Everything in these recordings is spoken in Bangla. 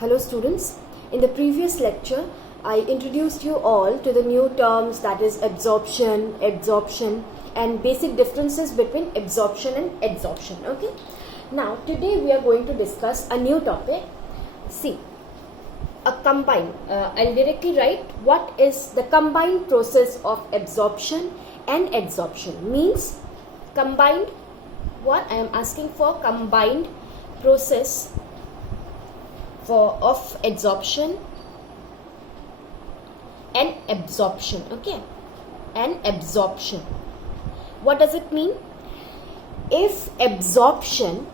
Hello students, in the previous lecture I introduced you all to the new terms, that is absorption, adsorption and basic differences between absorption and adsorption. Okay. Now today we are going to discuss a new topic. See, a combined, I'll directly write what is the combined process of absorption and adsorption. Means combined, what I am asking for, combined process of adsorption and absorption. Okay, and absorption. What does it mean? If absorption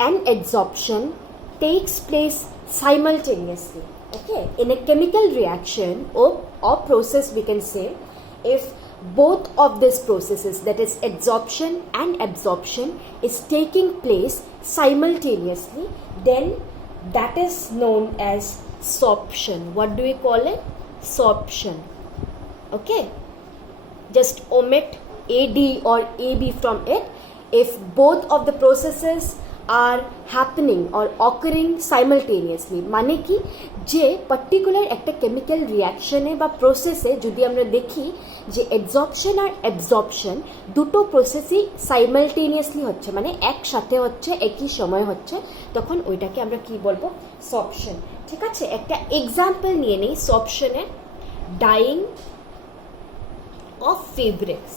and adsorption takes place simultaneously, okay, in a chemical reaction or process, we can say, if both of these processes, that is adsorption and absorption, is taking place simultaneously, then that is known as sorption. What do we call it? Sorption. Okay, just omit AD or AB from it. If both of the processes are happening or occurring simultaneously, মানে কি যে পার্টিকুলার একটা কেমিক্যাল রিয়াকশনে বা প্রসেসে যদি আমরা দেখি যে অ্যাডসর্পশন আর অ্যাবজর্পশন দুটো প্রসেসই সাইমালটেনিয়াসলি হচ্ছে, মানে একসাথে হচ্ছে, একই সময় হচ্ছে, তখন ওইটাকে আমরা কি বলবো? সর্পশন। ঠিক আছে, একটা এক্সাম্পল নিয়ে নেই সর্পশনে। ডাইং অফ ফেব্রিক্স,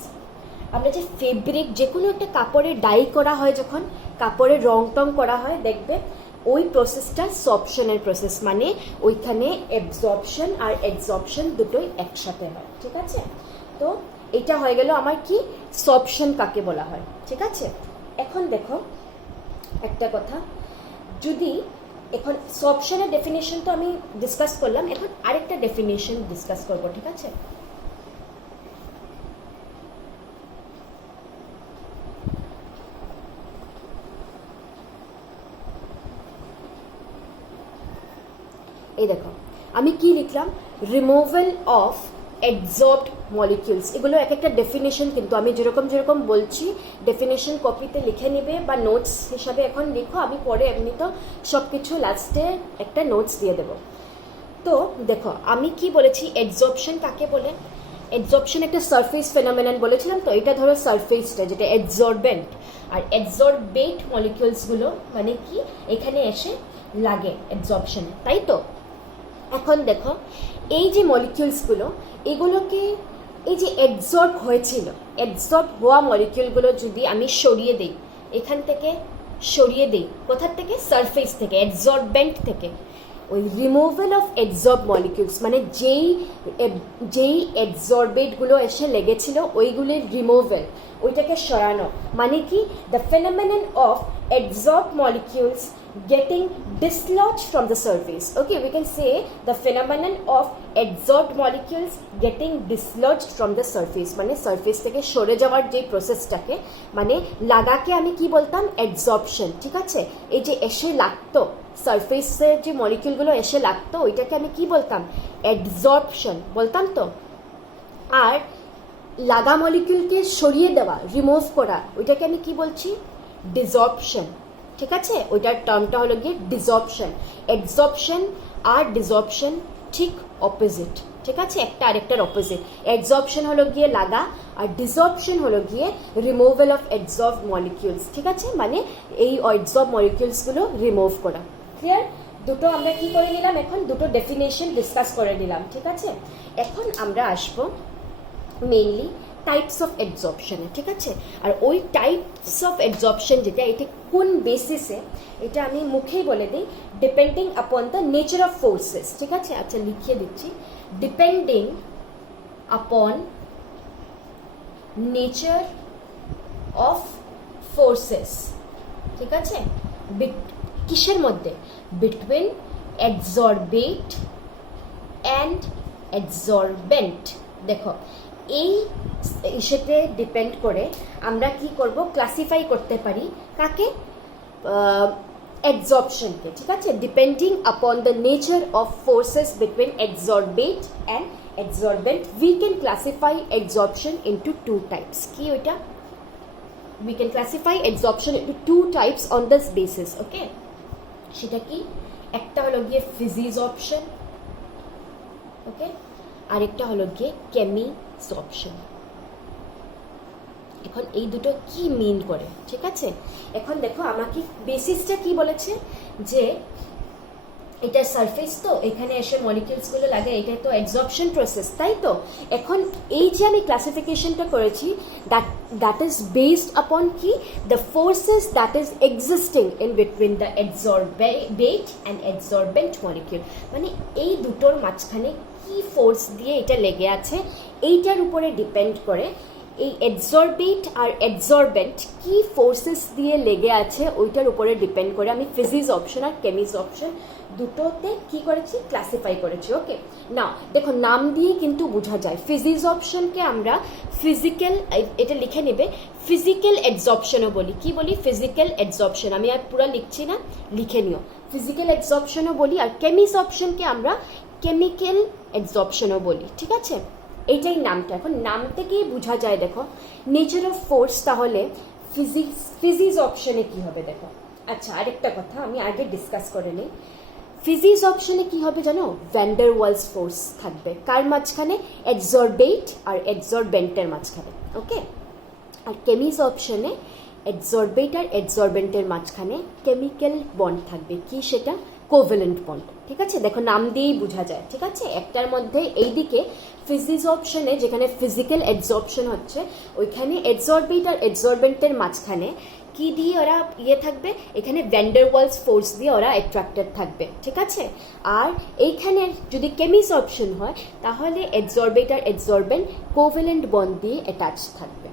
আমরা যে ফেব্রিক, যে কোনো একটা কাপড়ে ডাই করা হয়, যখন কাপড়ে রং টং করা হয়, দেখবে ওই প্রসেসটা সর্পশনের প্রসেস, মানে ওইখানে অ্যাবজর্পশন আর অ্যাডসর্পশন দুটোই একসাথে হয়। ঠিক আছে, তো এটা হয়ে গেল আমার কি সর্পশন কাকে বলা হয়। ঠিক আছে, এখন দেখো একটা কথা, যদি এখন সর্পশনের ডেফিনেশন তো আমি ডিসকাস করলাম, এখন আরেকটা ডেফিনেশন ডিসকাস করব। ঠিক আছে, এই দেখো আমি কি লিখলাম, রিমুভাল অফ অ্যাডসর্বড মলিকিউলস। এগুলো এক একটা ডেফিনেশন, কিন্তু আমি যেরকম যেরকম বলছি ডেফিনেশন কপিতে লিখে নেবে বা নোটস হিসাবে এখন লিখো, আমি পরে এমনি তো সব কিছু লাস্টে একটা নোটস দিয়ে দেবো। তো দেখো আমি কি বলেছি, অ্যাডসর্পশন কাকে বলে? অ্যাডসর্পশন একটা সারফেস ফেনোমেনন বলেছিলাম, তো এটা ধরো সারফেসটা যেটা অ্যাডসর্বেন্ট, আর অ্যাডসর্বেট মলিকিউলসগুলো মানে কি এখানে এসে লাগে অ্যাডসর্পশনে, তাই তো? এখন দেখো এই যে মলিকিউলসগুলো, এগুলোকে এই যে অ্যাডসর্ব হয়েছিল, অ্যাডসর্ব হওয়া মলিকিউলগুলো যদি আমি সরিয়ে দিই, এখান থেকে সরিয়ে দিই, কোথার থেকে? সারফেস থেকে, অ্যাডসর্বেন্ট থেকে। ওই রিমুভাল অফ অ্যাডসর্ব মলিকিউলস মানে যেই অ্যাডসর্বেটগুলো এসে লেগেছিল ওইগুলির রিমুভাল, ওইটাকে সরানো, মানে কি the phenomenon of adsorb molecules getting dislodged from the surface. Okay, we can say the phenomenon of adsorbed molecules getting dislodged from the surface, মানে সারফেস থেকে সরে যাওয়ার যে প্রসেসটাকে, মানে লাগাকে আমি কি বলতাম? অ্যাডসর্পশন। ঠিক আছে, এই যে এসে লাগতো সারফেসে, যে মলিকিউলগুলো এসে লাগতো, ওইটাকে আমি কি বলতাম? অ্যাডসর্পশন বলতাম। তো আর লাগা মলিকিউলকে সরিয়ে দেওয়া, রিমুভ করা, ওইটাকে আমি কি বলছি? ডিসঅর্পশন। ঠিক আছে, ওইটার টার্মটা হলো গিয়ে ডিসঅর্পশন। অ্যাডসর্পশন আর ডিসঅর্পশন ঠিক অপোজিট। ঠিক আছে, একটা আরেকটার অপোজিট। অ্যাডসর্পশন হলো গিয়ে লাগা, আর ডিসঅর্পশন হলো গিয়ে রিমুভাল অফ অ্যাডসর্ব মলিকিউলস। ঠিক আছে, মানে এই অ্যাডসর্ব মলিকিউলসগুলো রিমুভ করা। ক্লিয়ার? দুটো আমরা কি করে নিলাম, এখন দুটো ডেফিনেশন ডিসকাস করে নিলাম। ঠিক আছে, এখন আমরা আসবো মেইনলি টাইপস অফ অ্যাডসর্পশনে। ঠিক আছে, আর ওই টাইপস অফ অ্যাডসর্পশন যেটা, এটা কোন বেসিসে, এটা আমি মুখেই বলে দিই, depending upon the nature of forces. ঠিক আছে, আচ্ছা লিখিয়ে দিচ্ছি, ডিপেন্ডিং আপন নেচার অফ ফোর্সেস। ঠিক আছে, কিসের মধ্যে? Between adsorbate and adsorbent. দেখো এই ইস্যুতে ডিপেন্ড করে আমরা কি করব, ক্লাসিফাই করতে পারি কাকে? অ্যাডসর্পশনকে। ঠিক আছে, depending upon the nature of forces between adsorbate and adsorbent, we can classify adsorption into two types. কি ওইটা? we can classify adsorption into two types on this basis. Okay, সেটা কি? একটা হলো গিয়ে ফিজিজ অপশন, ওকে, আরেকটা হলো গিয়ে কেমিস অপশন। এখন এই দুটো কি মিন করে, ঠিক আছে? এখন দেখো আমাকে বেসিসটা কি বলেছে, যে এটা সারফেস, তো এখানে এসে মলিকিউলসগুলো লাগে, এটা তো অ্যাবজর্পশন প্রসেস, তাই তো? এখন এই যে আমি ক্লাসিফিকেশনটা করেছি, দ্যাট ইজ বেসড আপন কি, the forces that is existing in between the absorbate and absorbent molecule. মানে এই দুটোর মাঝখানে কি ফোর্স দিয়ে এটা লেগে আছে, এইটার উপরে ডিপেন্ড করে এই অ্যাবজর্বেট আর অ্যাবজর্বেন্ট কি ফোর্সেস দিয়ে লেগে আছে, ওইটার উপরে ডিপেন্ড করে আমি ফিজিক্স অপশন আর কেমিস অপশন দুটোতে কি করেছি, ক্লাসিফাই করেছি। ওকে, না দেখো নাম দিয়ে কিন্তু বোঝা যায়। ফিজিক্স অপশনকে আমরা ফিজিক্যাল, এটা লিখে নেবে, ফিজিক্যাল অ্যাবজর্পশনও বলি। কি বলি? Physical absorption. আমি আর পুরো লিখছি না, লিখে নিও। ফিজিক্যাল অ্যাবজর্পশনও বলি, আর কেমিস অপশনকে আমরা কেমিক্যাল অ্যাবজর্পশনও বলি, ঠিক আছে? এইটাই নামটা। এখন নাম থেকেই বোঝা যায়, দেখো নেচার অফ ফোর্স, তাহলে ফিজিক্স অপশনে কি হবে দেখো। আচ্ছা, আরেকটা কথা আমি আগে ডিসকাস করে নিই। ফিজিক্স অপশনে কি হবে জানো? ভ্যান ডার ওয়ালস ফোর্স থাকবে। কার মাঝখানে? অ্যাবজর্বেট আর অ্যাবজর্বেন্টের মাঝখানে, ওকে। আর কেমিস অপশনে অ্যাবজর্বেট আর অ্যাবজর্বেন্টের মাঝখানে কেমিক্যাল বন্ড থাকবে। কি সেটা? কোভ্যালেন্ট বন্ড, ঠিক আছে? দেখো নাম দিয়েই বোঝা যায়, ঠিক আছে? একটার মধ্যে এইদিকে ফিজিক্স অপশনে যেখানে ফিজিক্যাল অ্যাবজর্পশন হচ্ছে, ওইখানে অ্যাবজর্বেট আর অ্যাবজর্বেন্টের মাঝখানে কি দিয়ে ওরা থাকবে? এখানে ভ্যান ডার ওয়ালস ফোর্স দিয়ে ওরা অ্যাট্রাক্টেড থাকবে, ঠিক আছে? আর এইখানে যদি কেমিস অপশন হয়, তাহলে অ্যাবজর্বেট আর অ্যাবজর্বেন্ট কোভ্যালেন্ট বন্ড দিয়ে অ্যাটাচ থাকবে।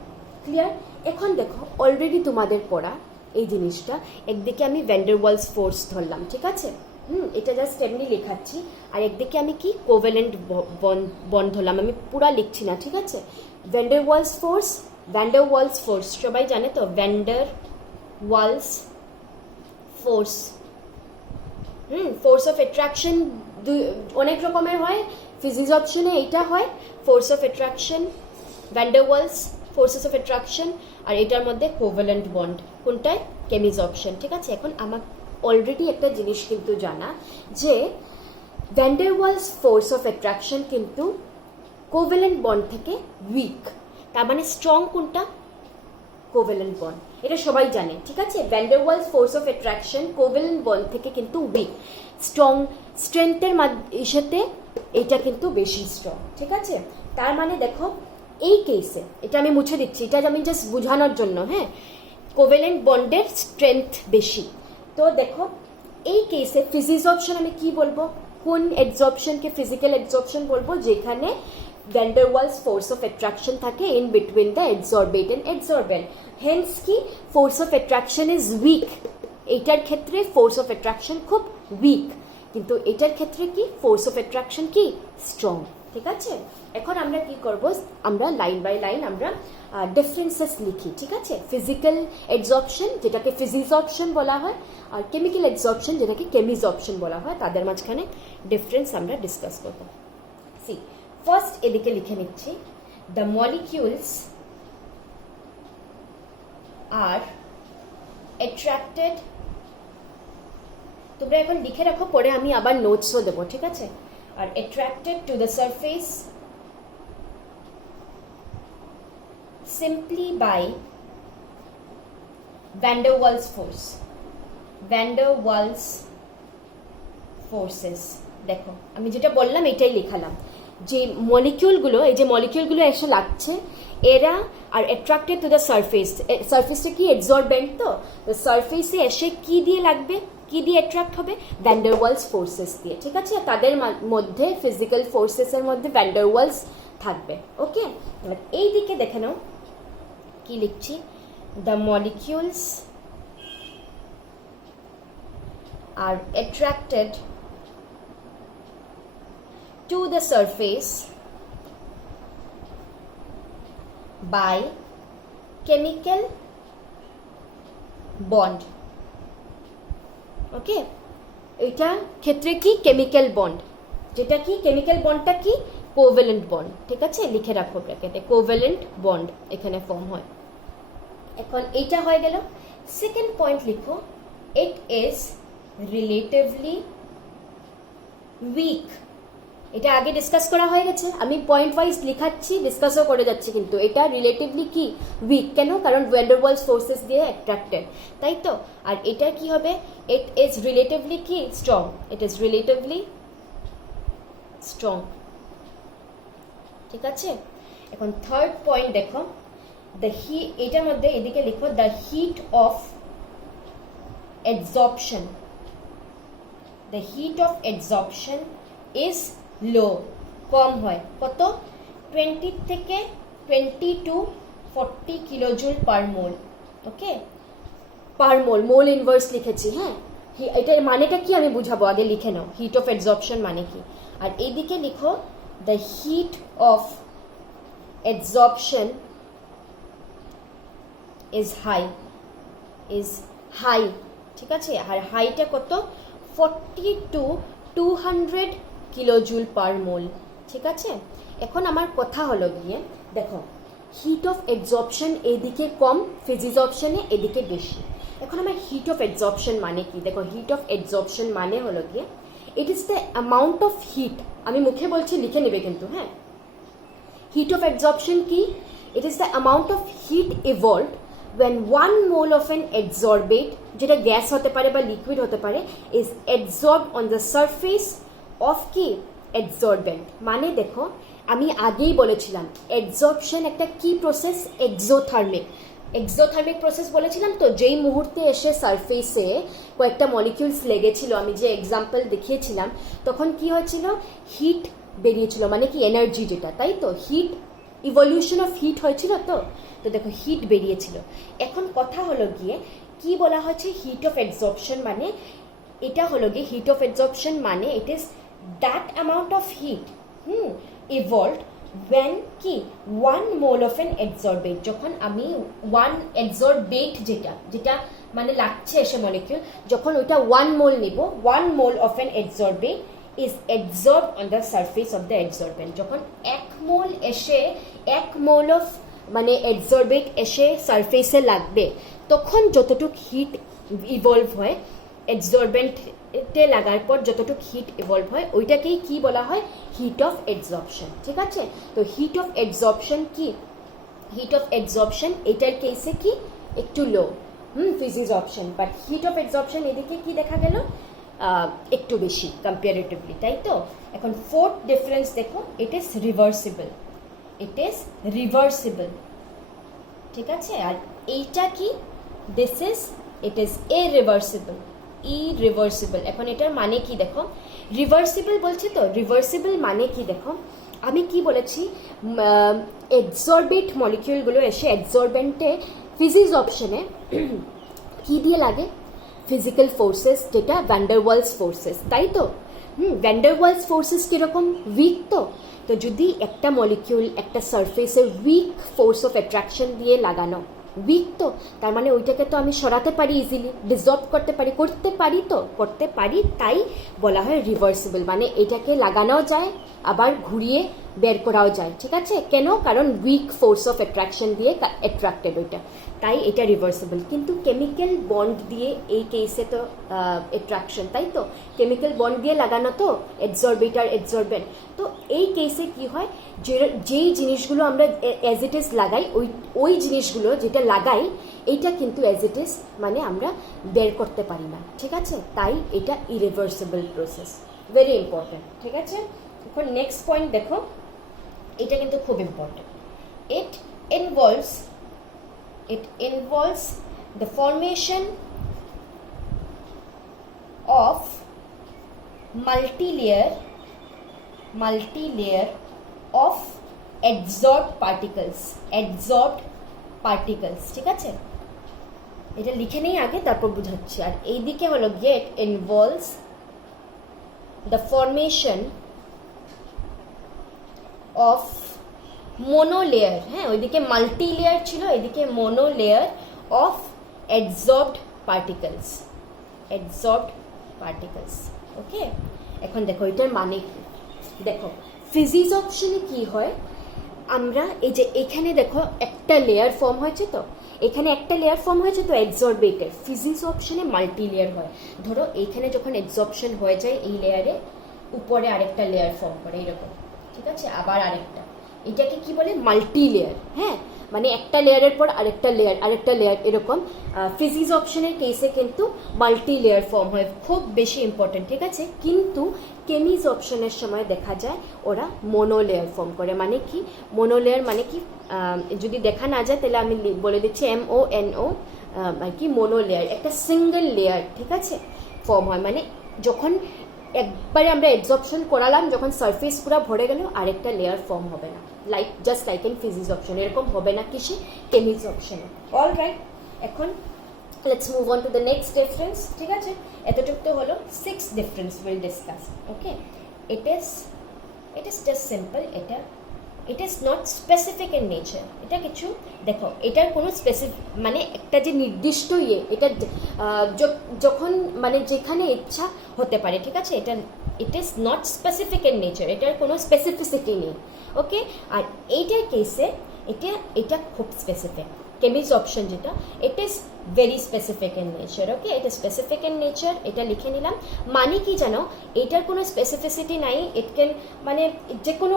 ক্লিয়ার? এখন দেখো অলরেডি তোমাদের পড়া এই জিনিসটা, একদিকে আমি ভ্যান ডার ওয়ালস ফোর্স ধরলাম, ঠিক আছে? এটা জাস্ট এমনি লেখাচ্ছি, আর একদিকে আমি কি কোভ্যালেন্ট বন্ড ধরলাম, আমি পুরা লিখছি না, ঠিক আছে? Van der Waals force, van der Waals force সবাই জানে তো, van der Waals force. Force of attraction অনেক রকমের হয়। ফিজিক্স অপশনে এইটা হয়, force of attraction, van der Waals forces of attraction, আর এটার মধ্যে কোভ্যালেন্ট বন্ড কোনটায়? কেমিস অপশন, ঠিক আছে? এখন আমার অলরেডি একটা জিনিস কিন্তু জানা, যে van der Waals force of attraction কিন্তু কোভ্যালেন্ট বন্ড থেকে উইক। তার মানে স্ট্রং কোনটা? কোভ্যালেন্ট বন্ড, এটা সবাই জানে, ঠিক আছে? Van der Waals force of attraction covalent bond থেকে কিন্তু উইক। স্ট্রেংথের সাথে এটা কিন্তু বেশি স্ট্রং, ঠিক আছে? তার মানে দেখো এই কেসে, এটা আমি মুছে দিচ্ছি, এটা আমি জাস্ট বোঝানোর জন্য, হ্যাঁ, কোভ্যালেন্ট বন্ডের স্ট্রেংথ বেশি। তো দেখো এই কেসে ফিজিক্স অপশন আমি কি বলবো? কোন অ্যাবজর্পশনকে ফিজিক্যাল অ্যাবজর্পশন বলবো? যেখানে van der Waals force of attraction থাকে in between the absorbate and absorbent. Hence কি force of attraction is weak. এইটার ক্ষেত্রে ফোর্স অফ অ্যাট্রাকশন খুব উইক, কিন্তু এটার ক্ষেত্রে কি ফোর্স অফ অ্যাট্রাকশন কি স্ট্রং, ঠিক আছে? এখন আমরা কি করব? আমরা লাইন বাই লাইন আমরা ডিফারেন্সেস লিখি, ঠিক আছে? ফিজিক্যাল অ্যাবজর্পশন যেটাকে ফিজিক্স অপশন বলা হয়, আর কেমিক্যাল অ্যাবজর্পশন যেটাকে কেমিস অপশন বলা হয়, তাদের মাঝখানে ডিফারেন্স আমরা ডিসকাস করব। সি ফার্স্ট এদিকে লিখে নিচ্ছি, দ্য মলিকিউলস আর অ্যাট্রাক্টেড। তোমরা এখন লিখে রাখো, পরে আমি আবার নোটসও দেবো, ঠিক আছে? আর attracted to the surface simply by van der Waals force, van der Waals forces। দেখো আমি যেটা বললাম এটাই লিখালাম, যে মলিকিউলগুলো, এই যে মলিকিউলগুলো এসে লাগছে, এরা are attracted to the surface. সারফেসটা কি অ্যাবজর্বেন্ট, তো সারফেসে এসে কি দিয়ে লাগবে, কি দিয়ে অ্যাট্রাক্ট হবে? ভ্যান ডার ওয়ালস ফোর্সেস দিয়ে, ঠিক আছে? তাদের মধ্যে ফিজিক্যাল ফোর্সেসের মধ্যে ভ্যান ডার ওয়ালস থাকবে, ওকে? এবার এই দিকে দেখে নাও কি লিখছি, the molecules are attracted to the surface by chemical bond, okay? এটা ক্ষেত্রে কি কেমিক্যাল বন্ড, যেটা কি কেমিক্যাল বন্ডটা কি কোভ্যালেন্ট বন্ড, ঠিক আছে? লিখে রাখো ব্র্যাকেটে, কোভ্যালেন্ট বন্ড এখানে ফর্ম হয়। এখন এইটা হয়ে গেল। সেকেন্ড পয়েন্ট লিখো, ইট ইজ রিলেটিভলি উইক। এটা আগে ডিসকাস করা হয়ে গেছে, আমি পয়েন্ট ওয়াইজ লিখাচ্ছি, ডিসকাসও করে যাচ্ছি, কিন্তু এটা রিলেটিভলি কি উইক। কেন? কারণ ভ্যান্ডারওয়ালস ফোর্সেস দিয়ে অ্যাট্রাক্টেড, তাই তো। আর এটা কি হবে? ইট ইজ রিলেটিভলি কি strong, it is relatively strong. ঠিক আছে, এখন থার্ড পয়েন্ট দেখো, দ্য হিট, এটার মধ্যে এদিকে লিখো the heat of absorption, the heat of absorption is low, কম হয়। কত? 20 থেকে 20 to 40 kilojoule per mole. Okay, per mole, mole inverse লিখেছি। হ্যাঁ, এটার মানেটা কি আমি বুঝাবো, আগে লিখে নাও হিট অফ অ্যাবজর্পশন মানে কি। আর এইদিকে লিখো the heat of absorption is high, is high. ঠিক আছে, আর হাইটা কত? 40 to 200 কিলোজুল পার মোল। ঠিক আছে, এখন আমার কথা হলো গিয়ে দেখো, হিট অফ অ্যাবজর্পশন এদিকে কম, ফিজিজর্পশনে এদিকে বেশি। এখন আমার হিট অফ অ্যাবজর্পশন মানে কি দেখো, হিট অফ অ্যাবজর্পশন মানে হলো গিয়ে it is the amount of heat, আমি মুখে বলছি লিখে নেবে কিন্তু। হ্যাঁ, হিট অফ অ্যাবজর্পশন কি? It is the amount of heat evolved when 1 mole of an adsorbate, যেটা গ্যাস হতে পারে বা লিকুইড হতে পারে, is adsorbed on the surface of কি adsorbent। মানে দেখো, আমি আগেই বলেছিলাম অ্যাবজর্পশন একটা কি প্রসেস, এক্সোথার্মিক। এক্সোথার্মিক প্রসেস বলেছিলাম তো, যেই মুহূর্তে এসে সারফেসে কয়েকটা মলিকিউলস লেগেছিল, আমি যে এক্সাম্পল দেখিয়েছিলাম, তখন কি হয়েছিল? হিট বেরিয়েছিল, মানে কি এনার্জি যেটা, তাই তো। হিট, ইভলিউশন অফ হিট হয়েছিল তো, তো দেখো হিট বেরিয়েছিল। এখন কথা হলো গিয়ে কি বলা হচ্ছে হিট অফ অ্যাবজর্পশন মানে, এটা হলো গিয়ে হিট অফ অ্যাবজর্পশন মানে it is that amount of heat evolved when কি 1 mole of an adsorbate, যখন আমি 1 adsorbate যেটা যেটা মানে লাগছে এসে মলিকিউল, যখন ওইটা 1 mole নিব, 1 mole of an adsorbate is absorbed on the surface of the adsorbent। যখন 1 মোল এসে 1 মোল অফ মানে অ্যাবজর্বেট এসে সারফেসে লাগবে, তখন যতটুক হিট ইভলভ হয়, অ্যাবজর্বেন্টে লাগার পর যতটুক হিট ইভলভ হয়, ওইটাকেই কি বলা হয়? Hit of absorption. ঠিক আছে, তো হিট অফ অ্যাবজর্পশন কি? হিট অফ অ্যাবজর্পশন এটার কেসে কি একটু লো, ফিজিজর্পশন, বাট হিট অফ অ্যাবজর্পশন এদিকে কি দেখা গেল একটু বেশি কম্পারেটিভলি, তাই তো। এখন ফোর্থ ডিফারেন্স দেখো, it is reversible, it is reversible. ঠিক আছে, আর এইটা কি? This is, it is irreversible, irreversible. এখন এটার মানে কি দেখো, রিভার্সিবল বলছে তো, রিভার্সিবল মানে কি দেখো, আমি কি বলেছি, অ্যাবজর্বেট মলিকিউলগুলো এসে অ্যাবজর্বেন্টে ফিজিজর্পশনে কি দিয়ে লাগে? ফিজিক্যাল ফোর্সেস, যেটা ভ্যান্ডারওয়ালস ফোর্সেস, তাই তো। ভ্যান্ডারওয়ালস ফোর্সেস কিরকম? উইক তো। তো যদি একটা মলিকিউল একটা সারফেসে উইক ফোর্স অফ অ্যাট্রাকশন দিয়ে লাগানো, উইক তো, তার মানে ওইটাকে তো আমি সরাতে পারি ইজিলি, ডিসলভ করতে পারি, তো করতে পারি, তাই বলা হয় রিভার্সিবল। মানে এটাকে লাগানোও যায়, আবার ঘুরিয়ে বের করাও যায়। ঠিক আছে, কেন? কারণ উইক ফোর্স অফ অ্যাট্রাকশন দিয়ে অ্যাট্রাক্টেড ওইটা, তাই এটা রিভার্সিবল। কিন্তু কেমিক্যাল বন্ড দিয়ে এই কেসে তো অ্যাট্রাকশন, তাই তো, কেমিক্যাল বন্ড দিয়ে লাগানো তো অ্যাবজর্বেট আর অ্যাবজর্বেন্ট। তো এই কেসে কি হয়, যেই জিনিসগুলো আমরা অ্যাজ ইট ইজ লাগাই, ওই জিনিসগুলো যেটা লাগাই, এইটা কিন্তু অ্যাজ ইট ইজ মানে আমরা বের করতে পারি না। ঠিক আছে, তাই এটা ইরিভার্সিবল প্রসেস, ভেরি ইম্পর্টেন্ট। ঠিক আছে, এখন নেক্সট পয়েন্ট দেখো, এটা কিন্তু খুব important. It involves the formation of multi-layer of adsorbed particles, ঠিক আছে, এটা লিখে নেই আগে, তারপর বুঝাচ্ছি। আর এইদিকে হলো গিয়ে it involves the formation of মোনোলেয়ার, হ্যাঁ, ওইদিকে মাল্টি লেয়ার ছিল, এদিকে মোনোলেয়ার অফ অ্যাডসর্বড পার্টিকেলস, ওকে। এখন দেখো এটার মানে কি, দেখো ফিজিজর্পশনে কি হয়, আমরা এই যে এখানে দেখো একটা লেয়ার ফর্ম হয়েছে তো, এখানে একটা লেয়ার ফর্ম হয়েছে তো অ্যাবজর্বেটের, ফিজিজর্পশনে মাল্টি লেয়ার হয়। ধরো এইখানে যখন অ্যাবজর্পশন হয়ে যায় এই লেয়ারে, উপরে আরেকটা লেয়ার ফর্ম করে এরকম, ঠিক আছে, আবার আরেকটা, এটাকে কি বলে মাল্টি লেয়ার। হ্যাঁ, মানে একটা লেয়ারের পর আরেকটা লেয়ার এরকম। ফিজিক্স অপশনের কেসে কিন্তু মাল্টি লেয়ার ফর্ম হয়, খুব বেশি ইম্পর্টেন্ট, ঠিক আছে। কিন্তু কেমিজ অপশনের সময় দেখা যায় ওরা মোনো লেয়ার ফর্ম করে। মানে কি মোনো লেয়ার মানে কি, যদি দেখা না যায় তাহলে আমি বলে দিচ্ছি MONO, আর কি মোনো লেয়ার, একটা সিঙ্গেল লেয়ার, ঠিক আছে, ফর্ম হয়। মানে যখন একবারে আমরা অ্যাবজর্পশন করালাম, যখন সারফেস পুরো ভরে গেল, আরেকটা লেয়ার ফর্ম হবে না, just like in physics option, এরকম হবে না কিসে, কেমিজ অপশনে। অল রাইট, এখন let's move on to the next difference, ঠিক আছে। এতটুকু তো হলো 6 difference will discuss, okay. It is just simple, it is not specific in nature. এটা কিছু দেখো, এটার কোনো স্পেসিফিক মানে একটা যে নির্দিষ্ট এটা যখন মানে যেখানে ইচ্ছা হতে পারে, ঠিক আছে। It is not specific in nature, এটার কোনো স্পেসিফিসিটি নেই, ওকে। আর এইটার কেসে এটা খুব স্পেসিফিক। কেমিজ অপশন যেটা, it is very specific in nature, okay. এটা স্পেসিফিক ইন নেচার, এটা লিখে নিলাম। মানে কি জানো, এটার কোনো স্পেসিফিসিটি নাই, ইট ক্যান মানে যে কোনো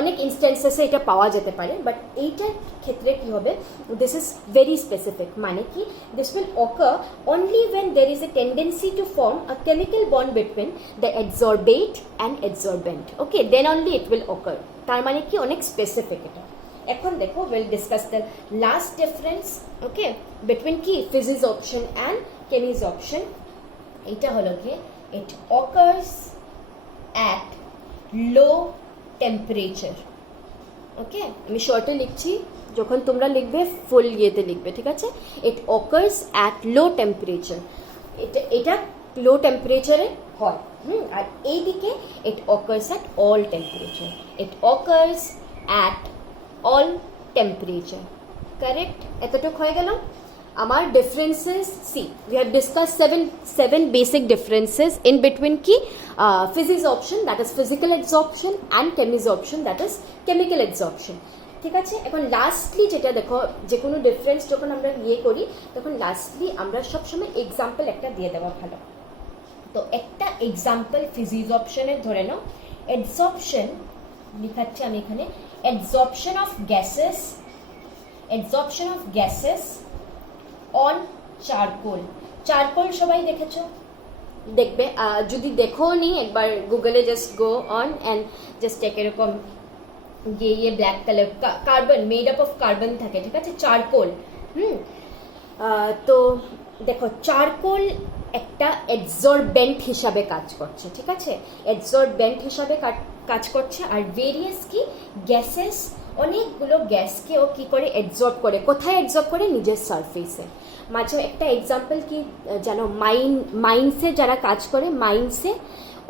অনেক ইনস্ট্যান্সেসে এটা পাওয়া যেতে পারে, বাট এইটার ক্ষেত্রে কি হবে, দিস ইজ ভেরি স্পেসিফিক। মানে কি, this will occur only when there is a tendency to form a chemical bond between the adsorbate and adsorbent, okay, then only it will occur. তার মানে কি অনেক স্পেসিফিক এটা। এখন দেখো, will discuss the last difference, okay, between কি physisorption and chemisorption. এটা হলো কি, it occurs at low temperature, okay. আমি শর্টে লিখছি, যখন তোমরা লিখবে ফুল ইয়েতে লিখবে, ঠিক আছে। ইট অকার্স অ্যাট লো টেম্পারেচার, এটা লো টেম্পারেচারে হয়, আর এইদিকে ইট occurs at all temperature, it occurs at all temperature, correct? এতটুক হয়ে গেল আমার differences. See, we have discussed seven basic differences in between কি physics option, that is physical adsorption, and chemis option, that is chemical adsorption, ঠিক আছে। এখন লাস্টলি যেটা দেখো, যে কোনো ডিফারেন্স যখন আমরা করি, তখন লাস্টলি আমরা সবসময় এক্সাম্পল একটা দিয়ে দেওয়া ভালো। তো একটা এক্সাম্পল ফিজিক্স অপশনের ধরে নাও, adsorption লিখাচ্ছি আমি এখানে, adsorption of gases on charcoal. Charcoal সবাই দেখেছো, দেখবে, যদি দেখো নি একবার গুগলে just go on and just take এরকম ইয়ে black colour carbon, made up of carbon থাকে, ঠিক আছে, চারকোল। তো দেখো, চারকোল একটা অ্যাডসর্বেন্ট হিসাবে কাজ করছে, ঠিক আছে, অ্যাডসর্বেন্ট হিসাবে কাজ করছে। আর ভেরিয়াস কি গ্যাসেস, অনেকগুলো গ্যাসকে ও কি করে অ্যাডসর্ব করে, কোথায় অ্যাডসর্ব করে, নিজের সারফেসে। মাঝে একটা এক্সাম্পল কি জানো, মাইন্সে যারা কাজ করে, মাইন্সে